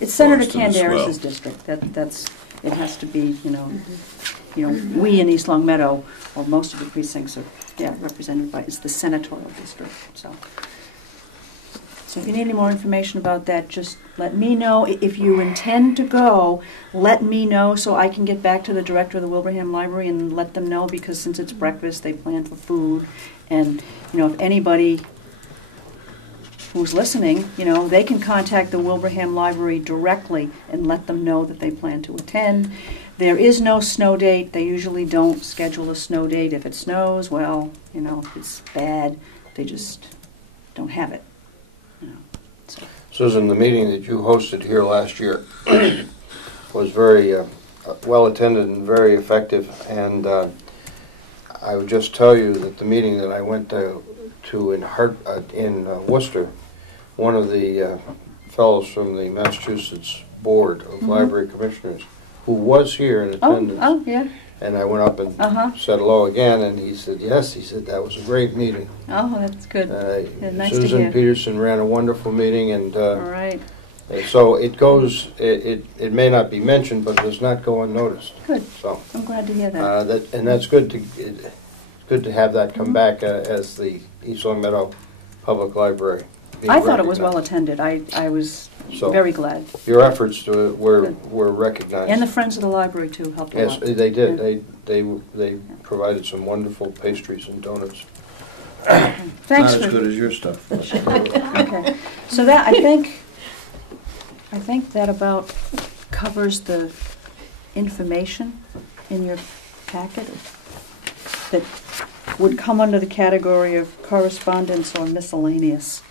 It's Senator Boston as well. Candaris's district. It has to be, we in East Long Meadow, or most of the precincts are, represented by, it's the senatorial district, so. So if you need any more information about that, just let me know. If you intend to go, let me know so I can get back to the director of the Wilbraham Library and let them know, because since it's breakfast, they plan for food. And, if anybody who's listening, they can contact the Wilbraham Library directly and let them know that they plan to attend. There is no snow date. They usually don't schedule a snow date. If it snows, well, if it's bad, they just don't have it. So. Susan, the meeting that you hosted here last year was very well attended and very effective, and I would just tell you that the meeting that I went to in Worcester, one of the fellows from the Massachusetts Board of Library Commissioners, who was here in attendance, Oh, yeah. and I went up and said hello again, and he said, yes, he said, that was a great meeting. Oh, that's good. Yeah, nice to Susan hear. Peterson ran a wonderful meeting, and All right. so it goes. It may not be mentioned, but it does not go unnoticed. Good. So I'm glad to hear that. that's good to have that come back as the East Long Meadow Public Library. being I thought it was recognized. well attended. I was So very glad. your efforts to were Good. were recognized. And the Friends of the Library, too, helped a yes, lot. they did. Yeah. They provided some wonderful pastries and donuts. Thanks Not as for... good as your stuff. Okay. So that, I think that about covers the information in your packet that would come under the category of correspondence or miscellaneous.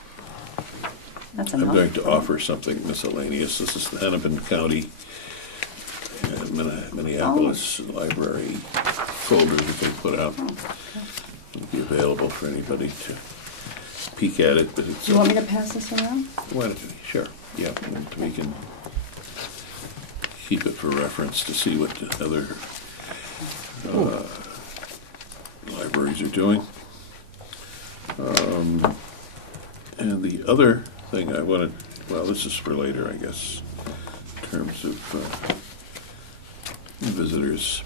That's I'm enough. going to offer something miscellaneous. This is the Hennepin County Minneapolis Library folder that they put out. It'll be available for anybody to peek at it, but it's... Do you want me to pass this around? Why don't you? Sure, yeah, and we can keep it for reference to see what the other libraries are doing. And the other thing I wanted, well, this is for later, I guess, in terms of visitors.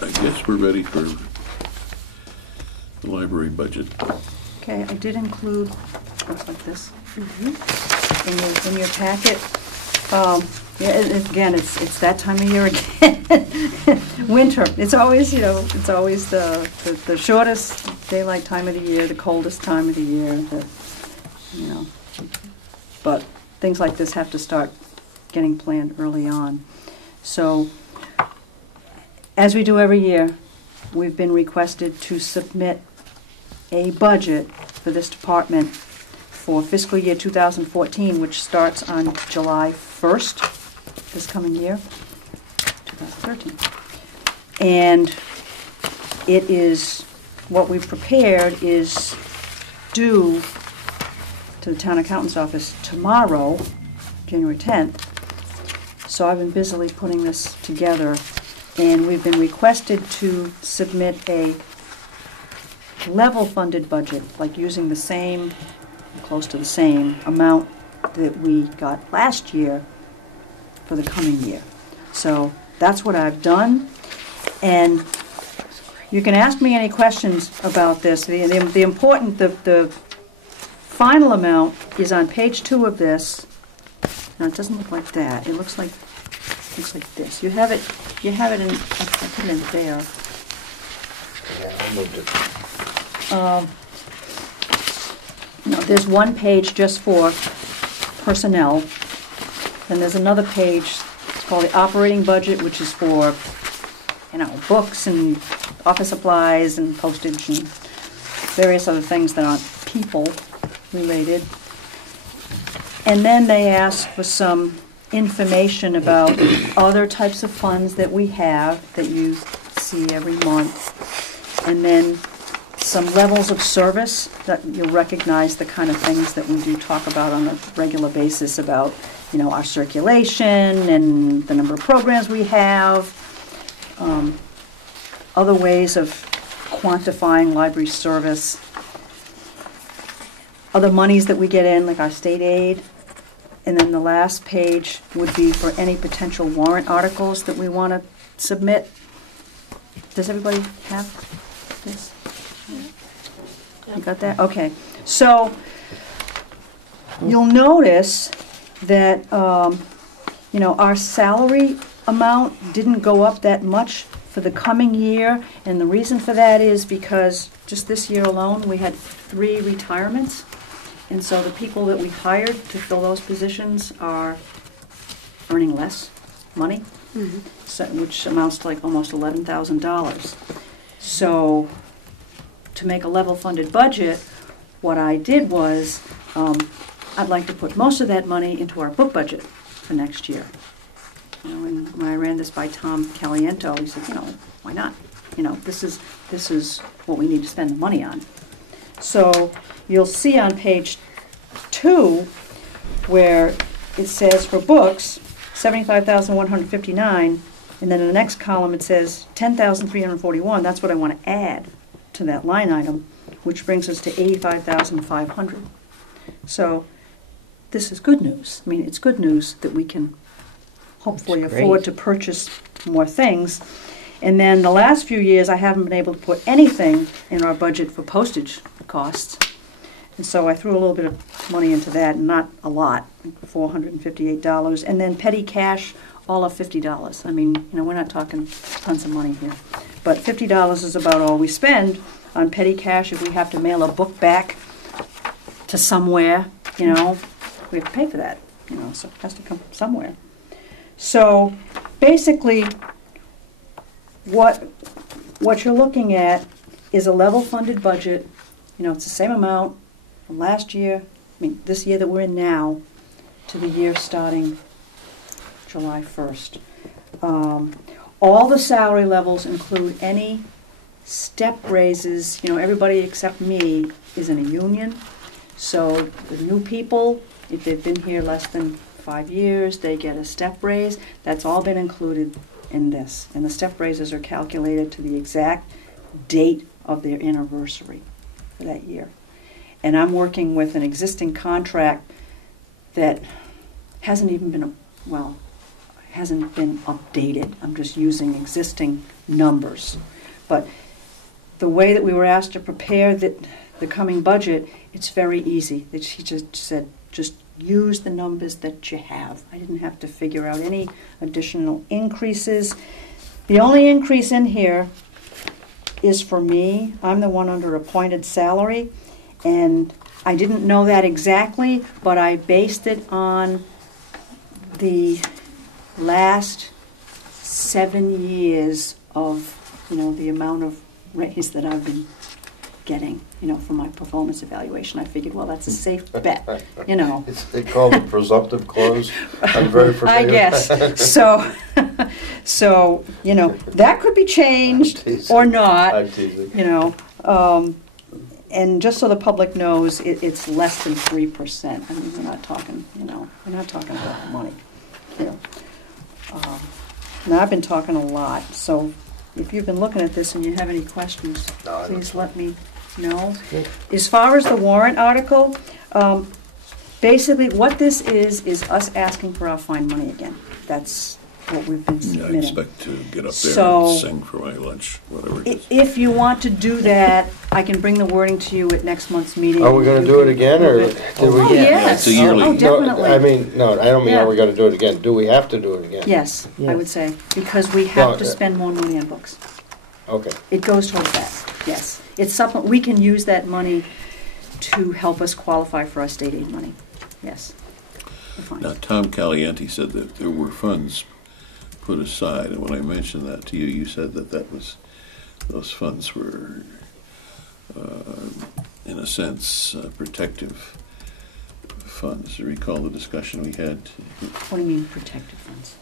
I guess we're ready for the library budget. Okay, I did include, looks like this, in your packet. Yeah, again, it's that time of year again. Winter. It's always, it's always the shortest daylight time of the year, the coldest time of the year. But things like this have to start getting planned early on. So, as we do every year, we've been requested to submit a budget for this department for fiscal year 2014, which starts on July 1st, this coming year, 2013. And it is, what we've prepared is due to the town accountant's office tomorrow, January 10th. So I've been busily putting this together, and we've been requested to submit a level funded budget, like using the same, close to the same amount that we got last year for the coming year. So that's what I've done, and you can ask me any questions about this. The final amount is on page 2 of this. Now it doesn't look like that. It looks like this. You have it in, I put it in there. Yeah, I moved it. No, there's one page just for personnel, and there's another page, it's called the operating budget, which is for, books and office supplies and postage and various other things that aren't people related. And then they ask for some information about other types of funds that we have that you see every month, and then some levels of service that you'll recognize the kind of things that we do talk about on a regular basis about, our circulation and the number of programs we have, other ways of quantifying library service, other monies that we get in, like our state aid. And then the last page would be for any potential warrant articles that we want to submit. Does everybody have this? You got that? Okay. So you'll notice that, our salary amount didn't go up that much for the coming year. And the reason for that is because just this year alone, we had 3 retirements. And so the people that we hired to fill those positions are earning less money, so, which amounts to like almost $11,000. So to make a level-funded budget, what I did was I'd like to put most of that money into our book budget for next year. And when I ran this by Tom Caliento, he said, why not? This is what we need to spend the money on. So you'll see on page 2 where it says for books, $75,159, and then in the next column it says $10,341. That's what I want to add to that line item, which brings us to $85,500. So this is good news. I mean, it's good news that we can hopefully afford to purchase more things. And then the last few years, I haven't been able to put anything in our budget for postage costs. And so I threw a little bit of money into that, not a lot, $458. And then petty cash, all of $50. I mean, we're not talking tons of money here. But $50 is about all we spend on petty cash if we have to mail a book back to somewhere, we have to pay for that, so it has to come from somewhere. So basically, what you're looking at is a level funded budget. It's the same amount from last year, this year that we're in now, to the year starting July 1st. All the salary levels include any step raises. Everybody except me is in a union. So the new people, if they've been here less than 5 years, they get a step raise. That's all been included in this. And the step raises are calculated to the exact date of their anniversary for that year. And I'm working with an existing contract that hasn't even been, hasn't been updated. I'm just using existing numbers. But the way that we were asked to prepare the coming budget, it's very easy. That she just said, just use the numbers that you have. I didn't have to figure out any additional increases. The only increase in here is for me. I'm the one under appointed salary, and I didn't know that exactly, but I based it on the last 7 years of, the amount of raise that I've been getting, for my performance evaluation. I figured, that's a safe bet, They call it presumptive close. I'm very familiar. I guess. So, that could be changed or not, I'm teasing. and just so the public knows, it's less than 3%. We're not talking, we're not talking about money here. Now, I've been talking a lot, so if you've been looking at this and you have any questions, please let me know. As far as the warrant article, basically what this is us asking for our fine money again. That's what we've been submitting. I expect to get up there So, and sing for my lunch, whatever it is. If you want to do that, I can bring the wording to you at next month's meeting. Are we going to do it again, or did we? Oh, Yeah, yes. it's a yearly. Oh, definitely. I don't mean Yeah. are we going to do it again? Do we have to do it again? Yes, I Yes. would say, because we have No, to spend more money on books. Okay. It goes towards that, yes. We can use that money to help us qualify for our state aid money, yes. We're fine. Now, Tom Caliente said that there were funds put aside, and when I mentioned that to you, you said that those funds were, in a sense, protective funds. Do you recall the discussion we had? What do you mean protected funds?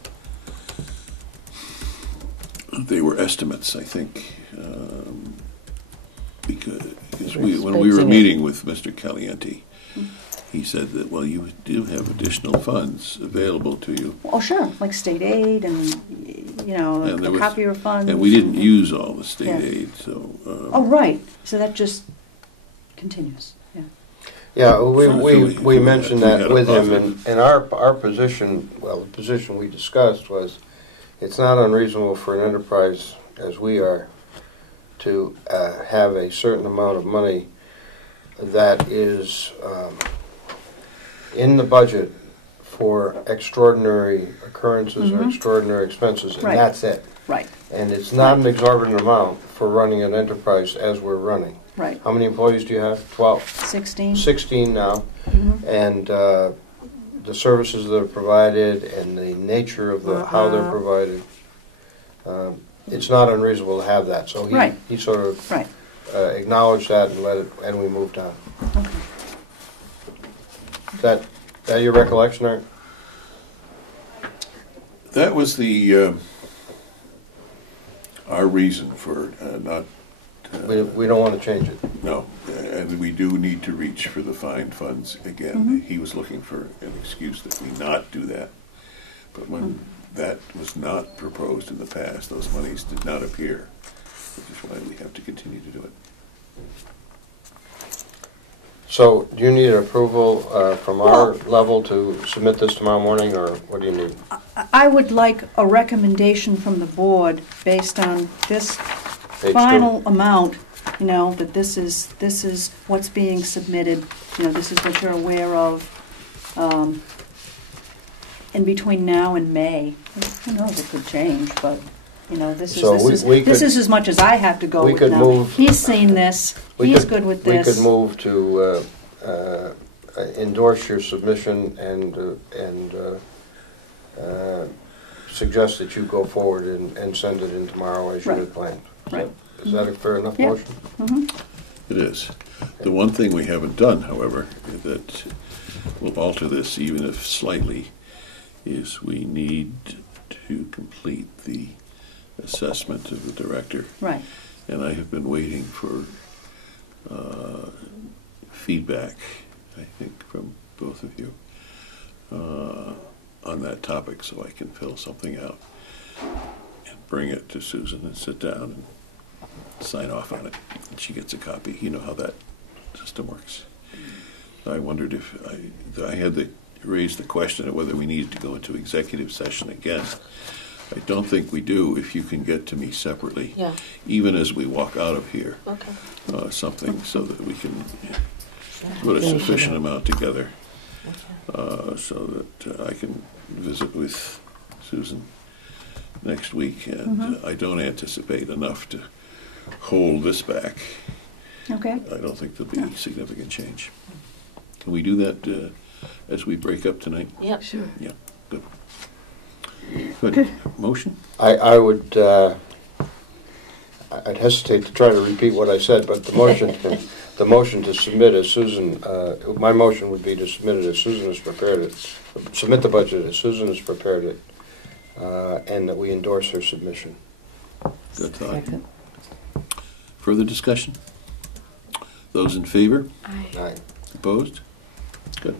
They were estimates, I think, because when we were Expecting it. meeting with Mr. Caliente, he said that, you do have additional funds available to you. Oh, sure, like state aid and, And there the was- copier funds. And we didn't use all the state Yeah. aid, so. Oh, right, so that just continues, yeah. Yeah, So we mentioned we had that a with him, positive. and our position, the position we discussed was, it's not unreasonable for an enterprise as we are to have a certain amount of money that is in the budget for extraordinary occurrences or extraordinary expenses, and Right. that's it. Right, And it's not an exorbitant amount for running an enterprise as we're running. right. How many employees do you have? 12? 16? 16 now. Mhm. And the services that are provided and the nature of how they're provided, it's not unreasonable to have that. So Right. he sort of Right, acknowledged that and and we moved on. okay. Is that your recollection, Art? That was the, our reason for not. We don't want to change it. No, and we do need to reach for the fine funds again. He was looking for an excuse that we not do that. But when that was not proposed in the past, those monies did not appear, which is why we have to continue to do it. So do you need approval from our level to submit this tomorrow morning, or what do you need? I would like a recommendation from the board based on this Page final amount, that this is what's being submitted, this is what you're aware of. And between now and May, who knows, it could change, but, this So we is could- as much as I have to go we with could now. move- He's seen this, he's good with We this. could move to endorse your submission and suggest that you go forward and send it in tomorrow as you Right. had planned. Right. Is that a fair enough Yeah. motion? Mm-hmm. It is. The one thing we haven't done, however, that will alter this even if slightly, is we need to complete the assessment of the director. Right. And I have been waiting for feedback, I think, from both of you on that topic, so I can fill something out and bring it to Susan and sit down and sign off on it. And she gets a copy. You know how that system works. I wondered if I had to raise the question of whether we needed to go into executive session again. I don't think we do if you can get to me separately, Yeah. even as we walk out of here, Okay. something so that we can put a sufficient amount together so that I can visit with Susan next week. And I don't anticipate enough to hold this back. Okay. I don't think there'll be significant change. Can we do that as we break up tonight? Yep. Sure. Yeah, good. Good. Motion? I would, I'd hesitate to try to repeat what I said, but the motion to submit as Susan, my motion would be to submit it as Susan has prepared it, submit the budget as Susan has prepared it, and that we endorse her submission. Good thought. Second. Further discussion? Those in favor? I Opposed? Good.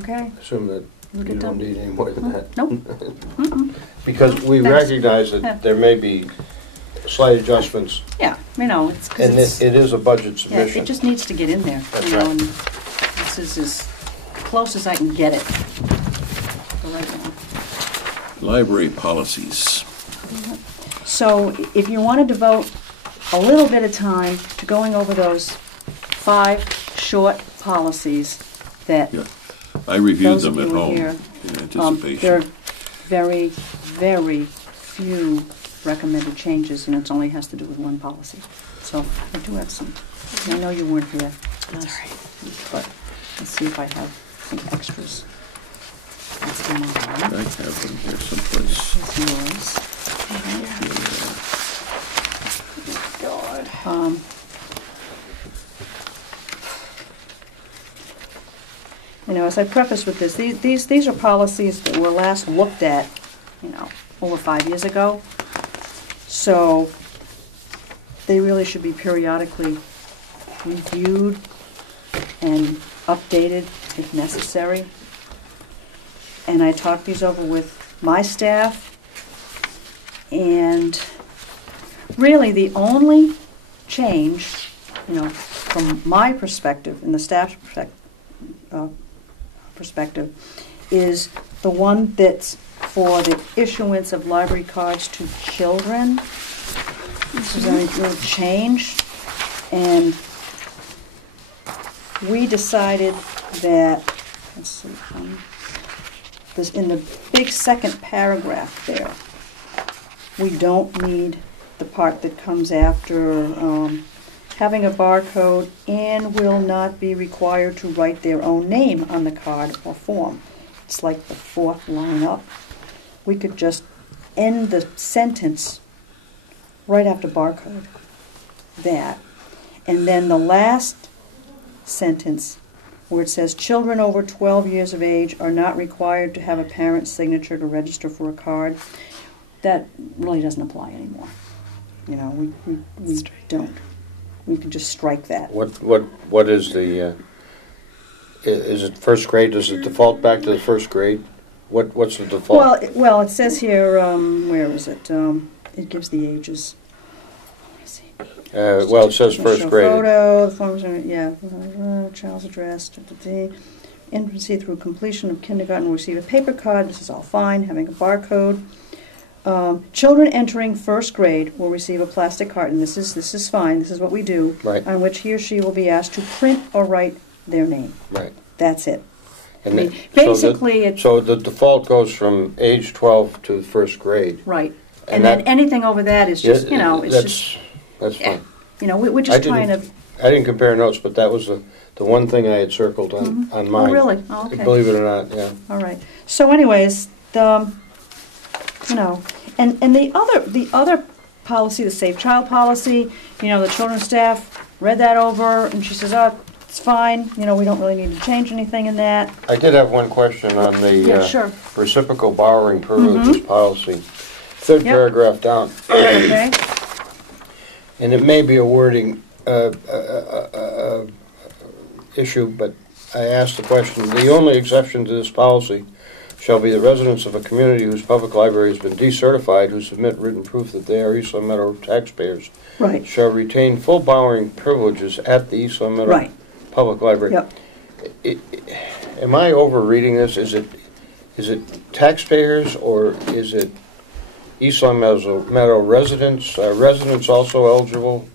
Okay. assume that We'll you get don't done. need any more than that. Nope. Mm-mm. Because we Thanks. recognize that there may be slight adjustments, Yeah, it's because and it's, it is a budget yeah, submission. it just needs to get in there, That's you know, right. and this is as close as I can get it for right now. Library policies. So if you wanted to devote a little bit of time to going over those 5 short policies that Yeah. I reviewed those of them at you who were home here, in there are anticipation. very, very few recommended changes, and it only has to do with one policy. So I do have some, I know you weren't here. That's all right. But let's see if I have some extras. That's mine. I have them here someplace. That's yours. God. As I preface with this, these are policies that were last looked at, over 5 years ago. So they really should be periodically reviewed and updated if necessary. And I talked these over with my staff, and really the only change, from my perspective and the staff's perspective, is the one that's for the issuance of library cards to children. This is a real change, and we decided that, let's see, this in the big second paragraph there, we don't need the part that comes after having a barcode and will not be required to write their own name on the card or form. It's like the 4th line up. We could just end the sentence right after barcode, that. And then the last sentence where it says, children over 12 years of age are not required to have a parent's signature to register for a card. That really doesn't apply anymore. We don't. We can just strike that. What is the, is it first grade? Does it default back to the first grade? What's the default? Well, it says here, where is it? It gives the ages. Let's see. It says first Show grade. photo, the forms are, child's address, infancy through completion of kindergarten will receive a paper card. This is all fine, having a barcode. Children entering first grade will receive a plastic card, and this is fine, this is what we do, Right. on which he or she will be asked to print or write their name. Right. That's it. And I mean, then- basically, it's... So the default goes from age 12 to first grade. Right. And And then that- anything over that is just, it's just... That's fine. We're I just didn't- trying to I didn't compare notes, but that was the one thing I had circled on Oh, mine. really? Oh, okay. Believe it or not, yeah. All right. So anyways, the, you know, and the other policy, the Safe Child policy, you know, the children's staff read that over, and she says, oh, it's fine, you know, we don't really need to change anything in that. I did have one question on the Yeah, sure. reciprocal borrowing privileges policy. Third Yep. paragraph down. Okay? And it may be a wording issue, but I asked the question, the only exception to this policy shall be the residents of a community whose public library has been decertified who submit written proof that they are East Long Meadow taxpayers Right. shall retain full borrowing privileges at the East Long Meadow Right. Public Library. Yep. Am I overreading this? Is it taxpayers or is it East Long Meadow residents? Residents also eligible?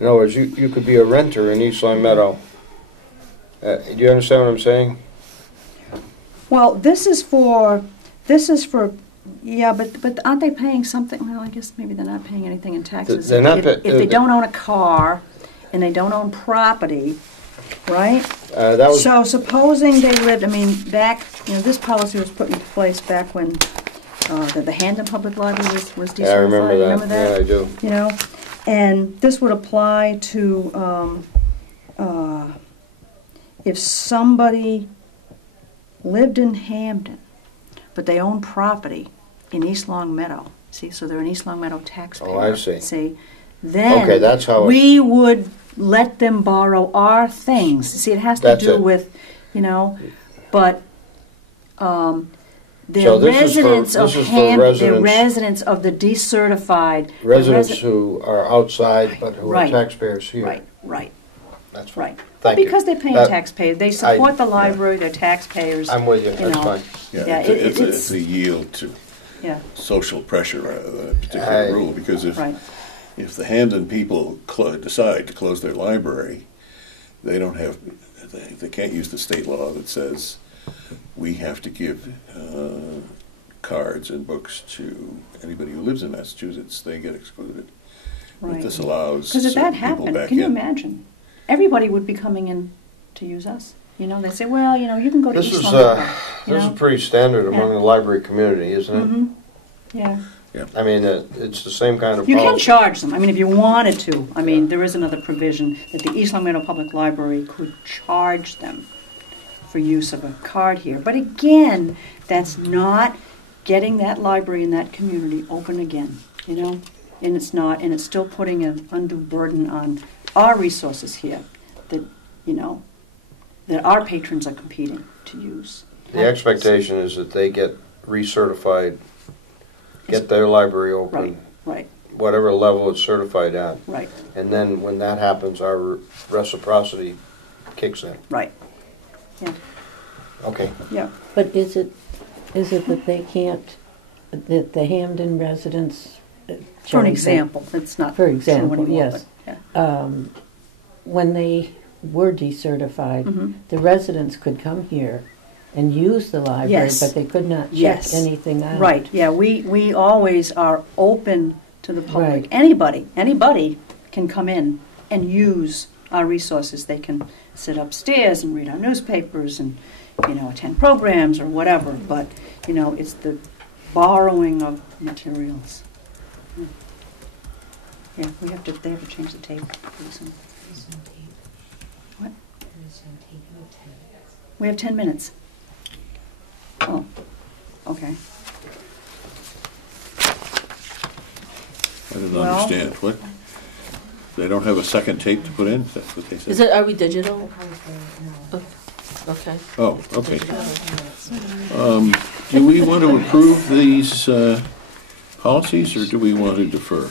In other words, you could be a renter in East Long Meadow. Do you understand what I'm saying? Well, this is for, yeah, but aren't they paying something? Well, I guess maybe they're not paying anything in taxes. They're not If they don't own a car and they don't own property, right? That was So supposing they lived, I mean, back, you know, this policy was put into place back when the Handon Public Library was decertified. yeah, I remember that. Yeah, I do. You know, and this would apply to if somebody lived in Hampden, but they own property in East Long Meadow. See, so they're an East Long Meadow taxpayer. Oh, I see. See, then Okay, that's how we would let them borrow our things. See, it has to That's do it. with, you know, but So they're this is for- residents of this is for Hampden. They're residents- residents of the decertified residents resi- who are outside but who Right. are taxpayers here. Right. That's fine. Right. Thank you. Because they pay That- taxpayers. They support the yeah. library, they're taxpayers. I'm with you. You That's know. fine. Yeah, Yeah, it's a yield to Yeah, social pressure rather than a I- particular rule, because right. if the Hampden people decide to close their library, they don't have, they can't use the state law that says we have to give cards and books to anybody who lives in Massachusetts. They get excluded. But Right. this allows Because if that certain people happened, back can you in. imagine? Everybody would be coming in to use us. You know, they say, well, you know, you can go to This East is Long Meadow. You this is know? pretty standard among Yeah. the library community, isn't it? Mhm. Yeah. I mean, it's the same kind of You can policy. charge them. I mean, if you wanted to. I mean, there is another provision that the East Long Meadow Public Library could charge them for use of a card here. But again, that's not getting that library in that community open again, you know? And it's not, and it's still putting an undue burden on our resources here that, you know, that our patrons are competing to use. The expectation is that they get recertified, get their library open, Right, whatever level it's certified at. right, And then when that happens, our reciprocity kicks in. right. Yeah, Okay. yeah. But is it that they can't, that the Hampden residents... For an shall we say, example, it's not For true example, anymore, yes. but, yeah. When they were decertified, Mhm. the residents could come here and use the library, Yes. but they could not check Yes. anything out. Right, yeah, we always are open to the public. Right. Anybody can come in and use our resources. They can sit upstairs and read our newspapers and, you know, attend programs or whatever, but, you know, it's the borrowing of materials. Yeah, they have to change the tape. What? We have 10 minutes. Oh, okay. I didn't Well- understand. What? They don't have a second tape to put in? That's what they said? Is it, are we digital? Okay. Oh, okay. Do we want to approve these policies, or do we want to defer?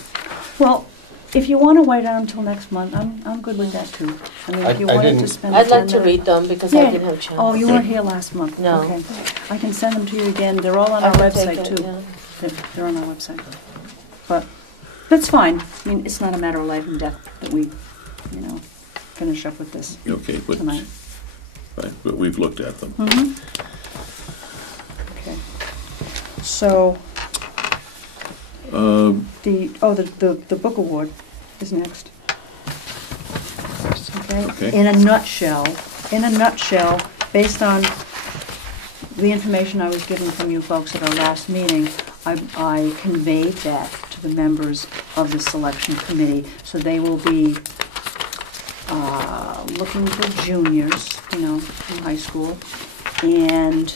Well, if you want to wait on until next month, I'm good with that too. I mean, if you I wanted to didn't- spend. I'd like 10 to minutes- read them because Yeah. I didn't have a chance. Oh, you weren't here last month? No. Okay. I can send them to you again. They're all on I our can take website it, too. yeah. They're on our website. But that's fine. I mean, it's not a matter of life and death that we, you know, finish up with this Okay, but, tonight. right, but we've looked at them. Mm-hmm. Okay. So, the book award is next. okay? Okay. In a nutshell, based on the information I was given from you folks at our last meeting, I conveyed that to the members of the selection committee. So they will be looking for juniors, you know, in high school. And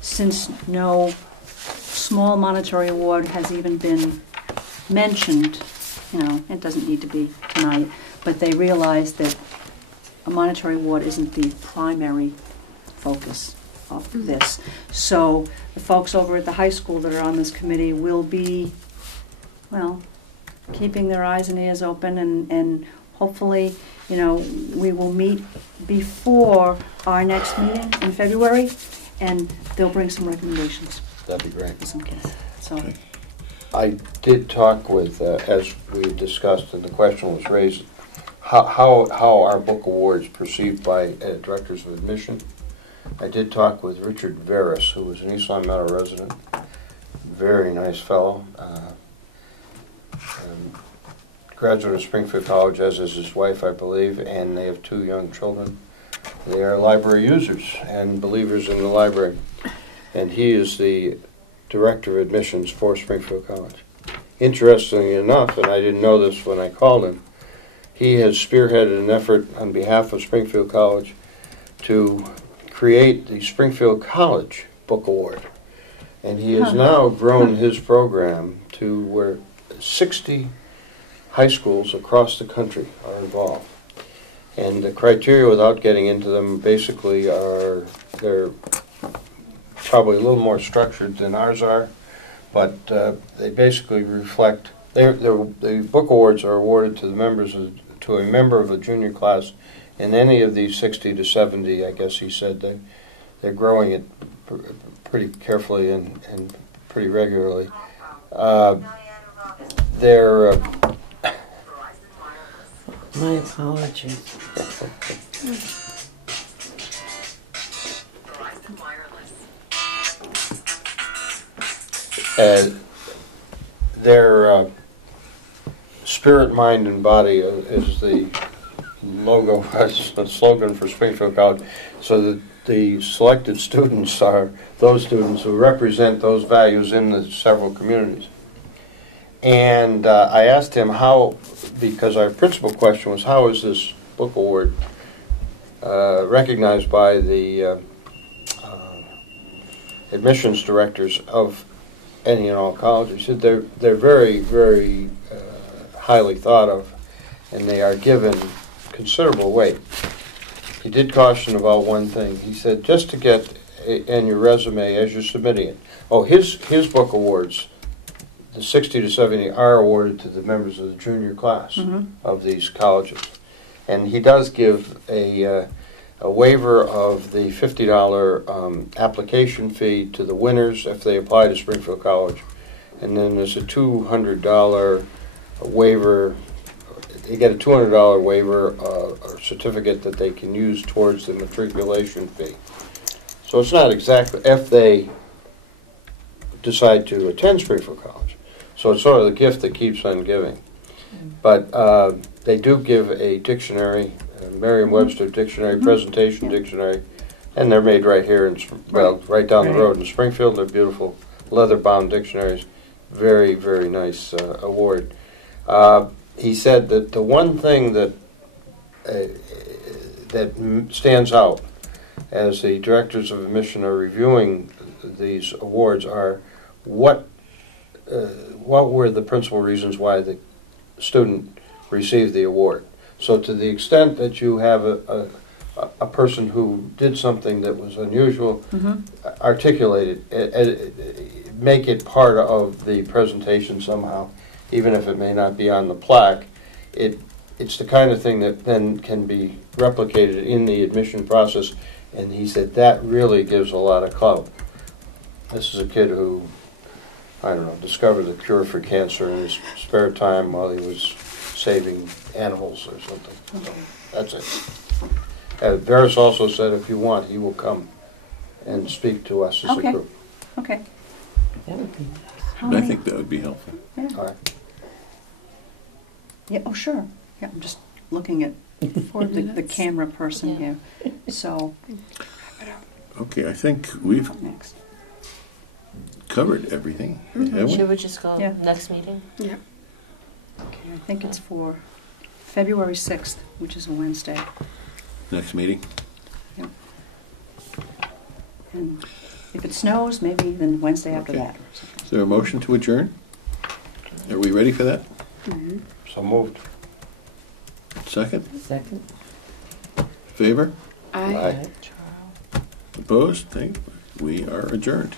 since no small monetary award has even been mentioned, you know, it doesn't need to be tonight, but they realize that a monetary award isn't the primary focus of this. So the folks over at the high school that are on this committee will be, well, keeping their eyes and ears open, and hopefully, you know, we will meet before our next meeting in February, and they'll bring some recommendations That'd be great. in some cases. So, I did talk with, as we discussed, and the question was raised, how are book awards perceived by directors of admission? I did talk with Richard Veris, who was an East Long Meadow resident, very nice fellow, graduate of Springfield College, as is his wife, I believe, and they have 2 young children. They are library users and believers in the library, and he is the director of admissions for Springfield College. Interestingly enough, and I didn't know this when I called him, he has spearheaded an effort on behalf of Springfield College to create the Springfield College Book Award. And he has now grown his program to where 60 high schools across the country are involved. And the criteria, without getting into them, basically they're probably a little more structured than ours are, but they basically reflect, the book awards are awarded to to a member of a junior class in any of these 60 to 70, I guess he said. They're growing it pretty carefully and pretty regularly. They're My apologies. their spirit, mind, and body is the logo, the slogan for Springfield College. So that the selected students are those students who represent those values in the several communities. And I asked him how, because our principal question was, how is this book award recognized by the admissions directors of any and all colleges? He said they're very, very highly thought of, and they are given considerable weight. He did caution about one thing. He said, just to get in your resume as you're submitting it. Oh, his book awards, the 60 to 70, are awarded to the members of the junior class of these colleges. And he does give a waiver of the $50 application fee to the winners if they apply to Springfield College. And then there's a $200 waiver. They get a $200 waiver or certificate that they can use towards the matriculation fee. So it's not exactly if they decide to attend Springfield College. So it's sort of the gift that keeps on giving. But they do give a dictionary, a Merriam-Webster dictionary, presentation dictionary, and they're made right here, right down the road in Springfield. They're beautiful leather-bound dictionaries. Very, very nice award. He said that the one thing that stands out as the directors of admission are reviewing these awards are what were the principal reasons why the student received the award. So to the extent that you have a person who did something that was unusual, articulate it, make it part of the presentation somehow, even if it may not be on the plaque. It's the kind of thing that then can be replicated in the admission process, and he said that really gives a lot of clout. This is a kid who, I don't know, discovered the cure for cancer in his spare time while he was saving animals or something. So that's it. Veris also said if you want, he will come and speak to us as a group. Okay. That would be nice. I think that would be helpful. Yeah. All right. Yeah. Oh, sure. Yeah. I'm just looking at for the minutes. camera person Yeah. here. So, Okay, I think we've next. covered everything, Mm-hmm. haven't we? Should we just go Yeah. next meeting? Yeah. Okay, I think it's for February 6th, which is a Wednesday. Next meeting? And if it snows, maybe then Wednesday after Okay. that. Is there a motion to adjourn? Are we ready for that? Mhm. So moved. Second? Second? Favor? I. Aye. Opposed? We are adjourned.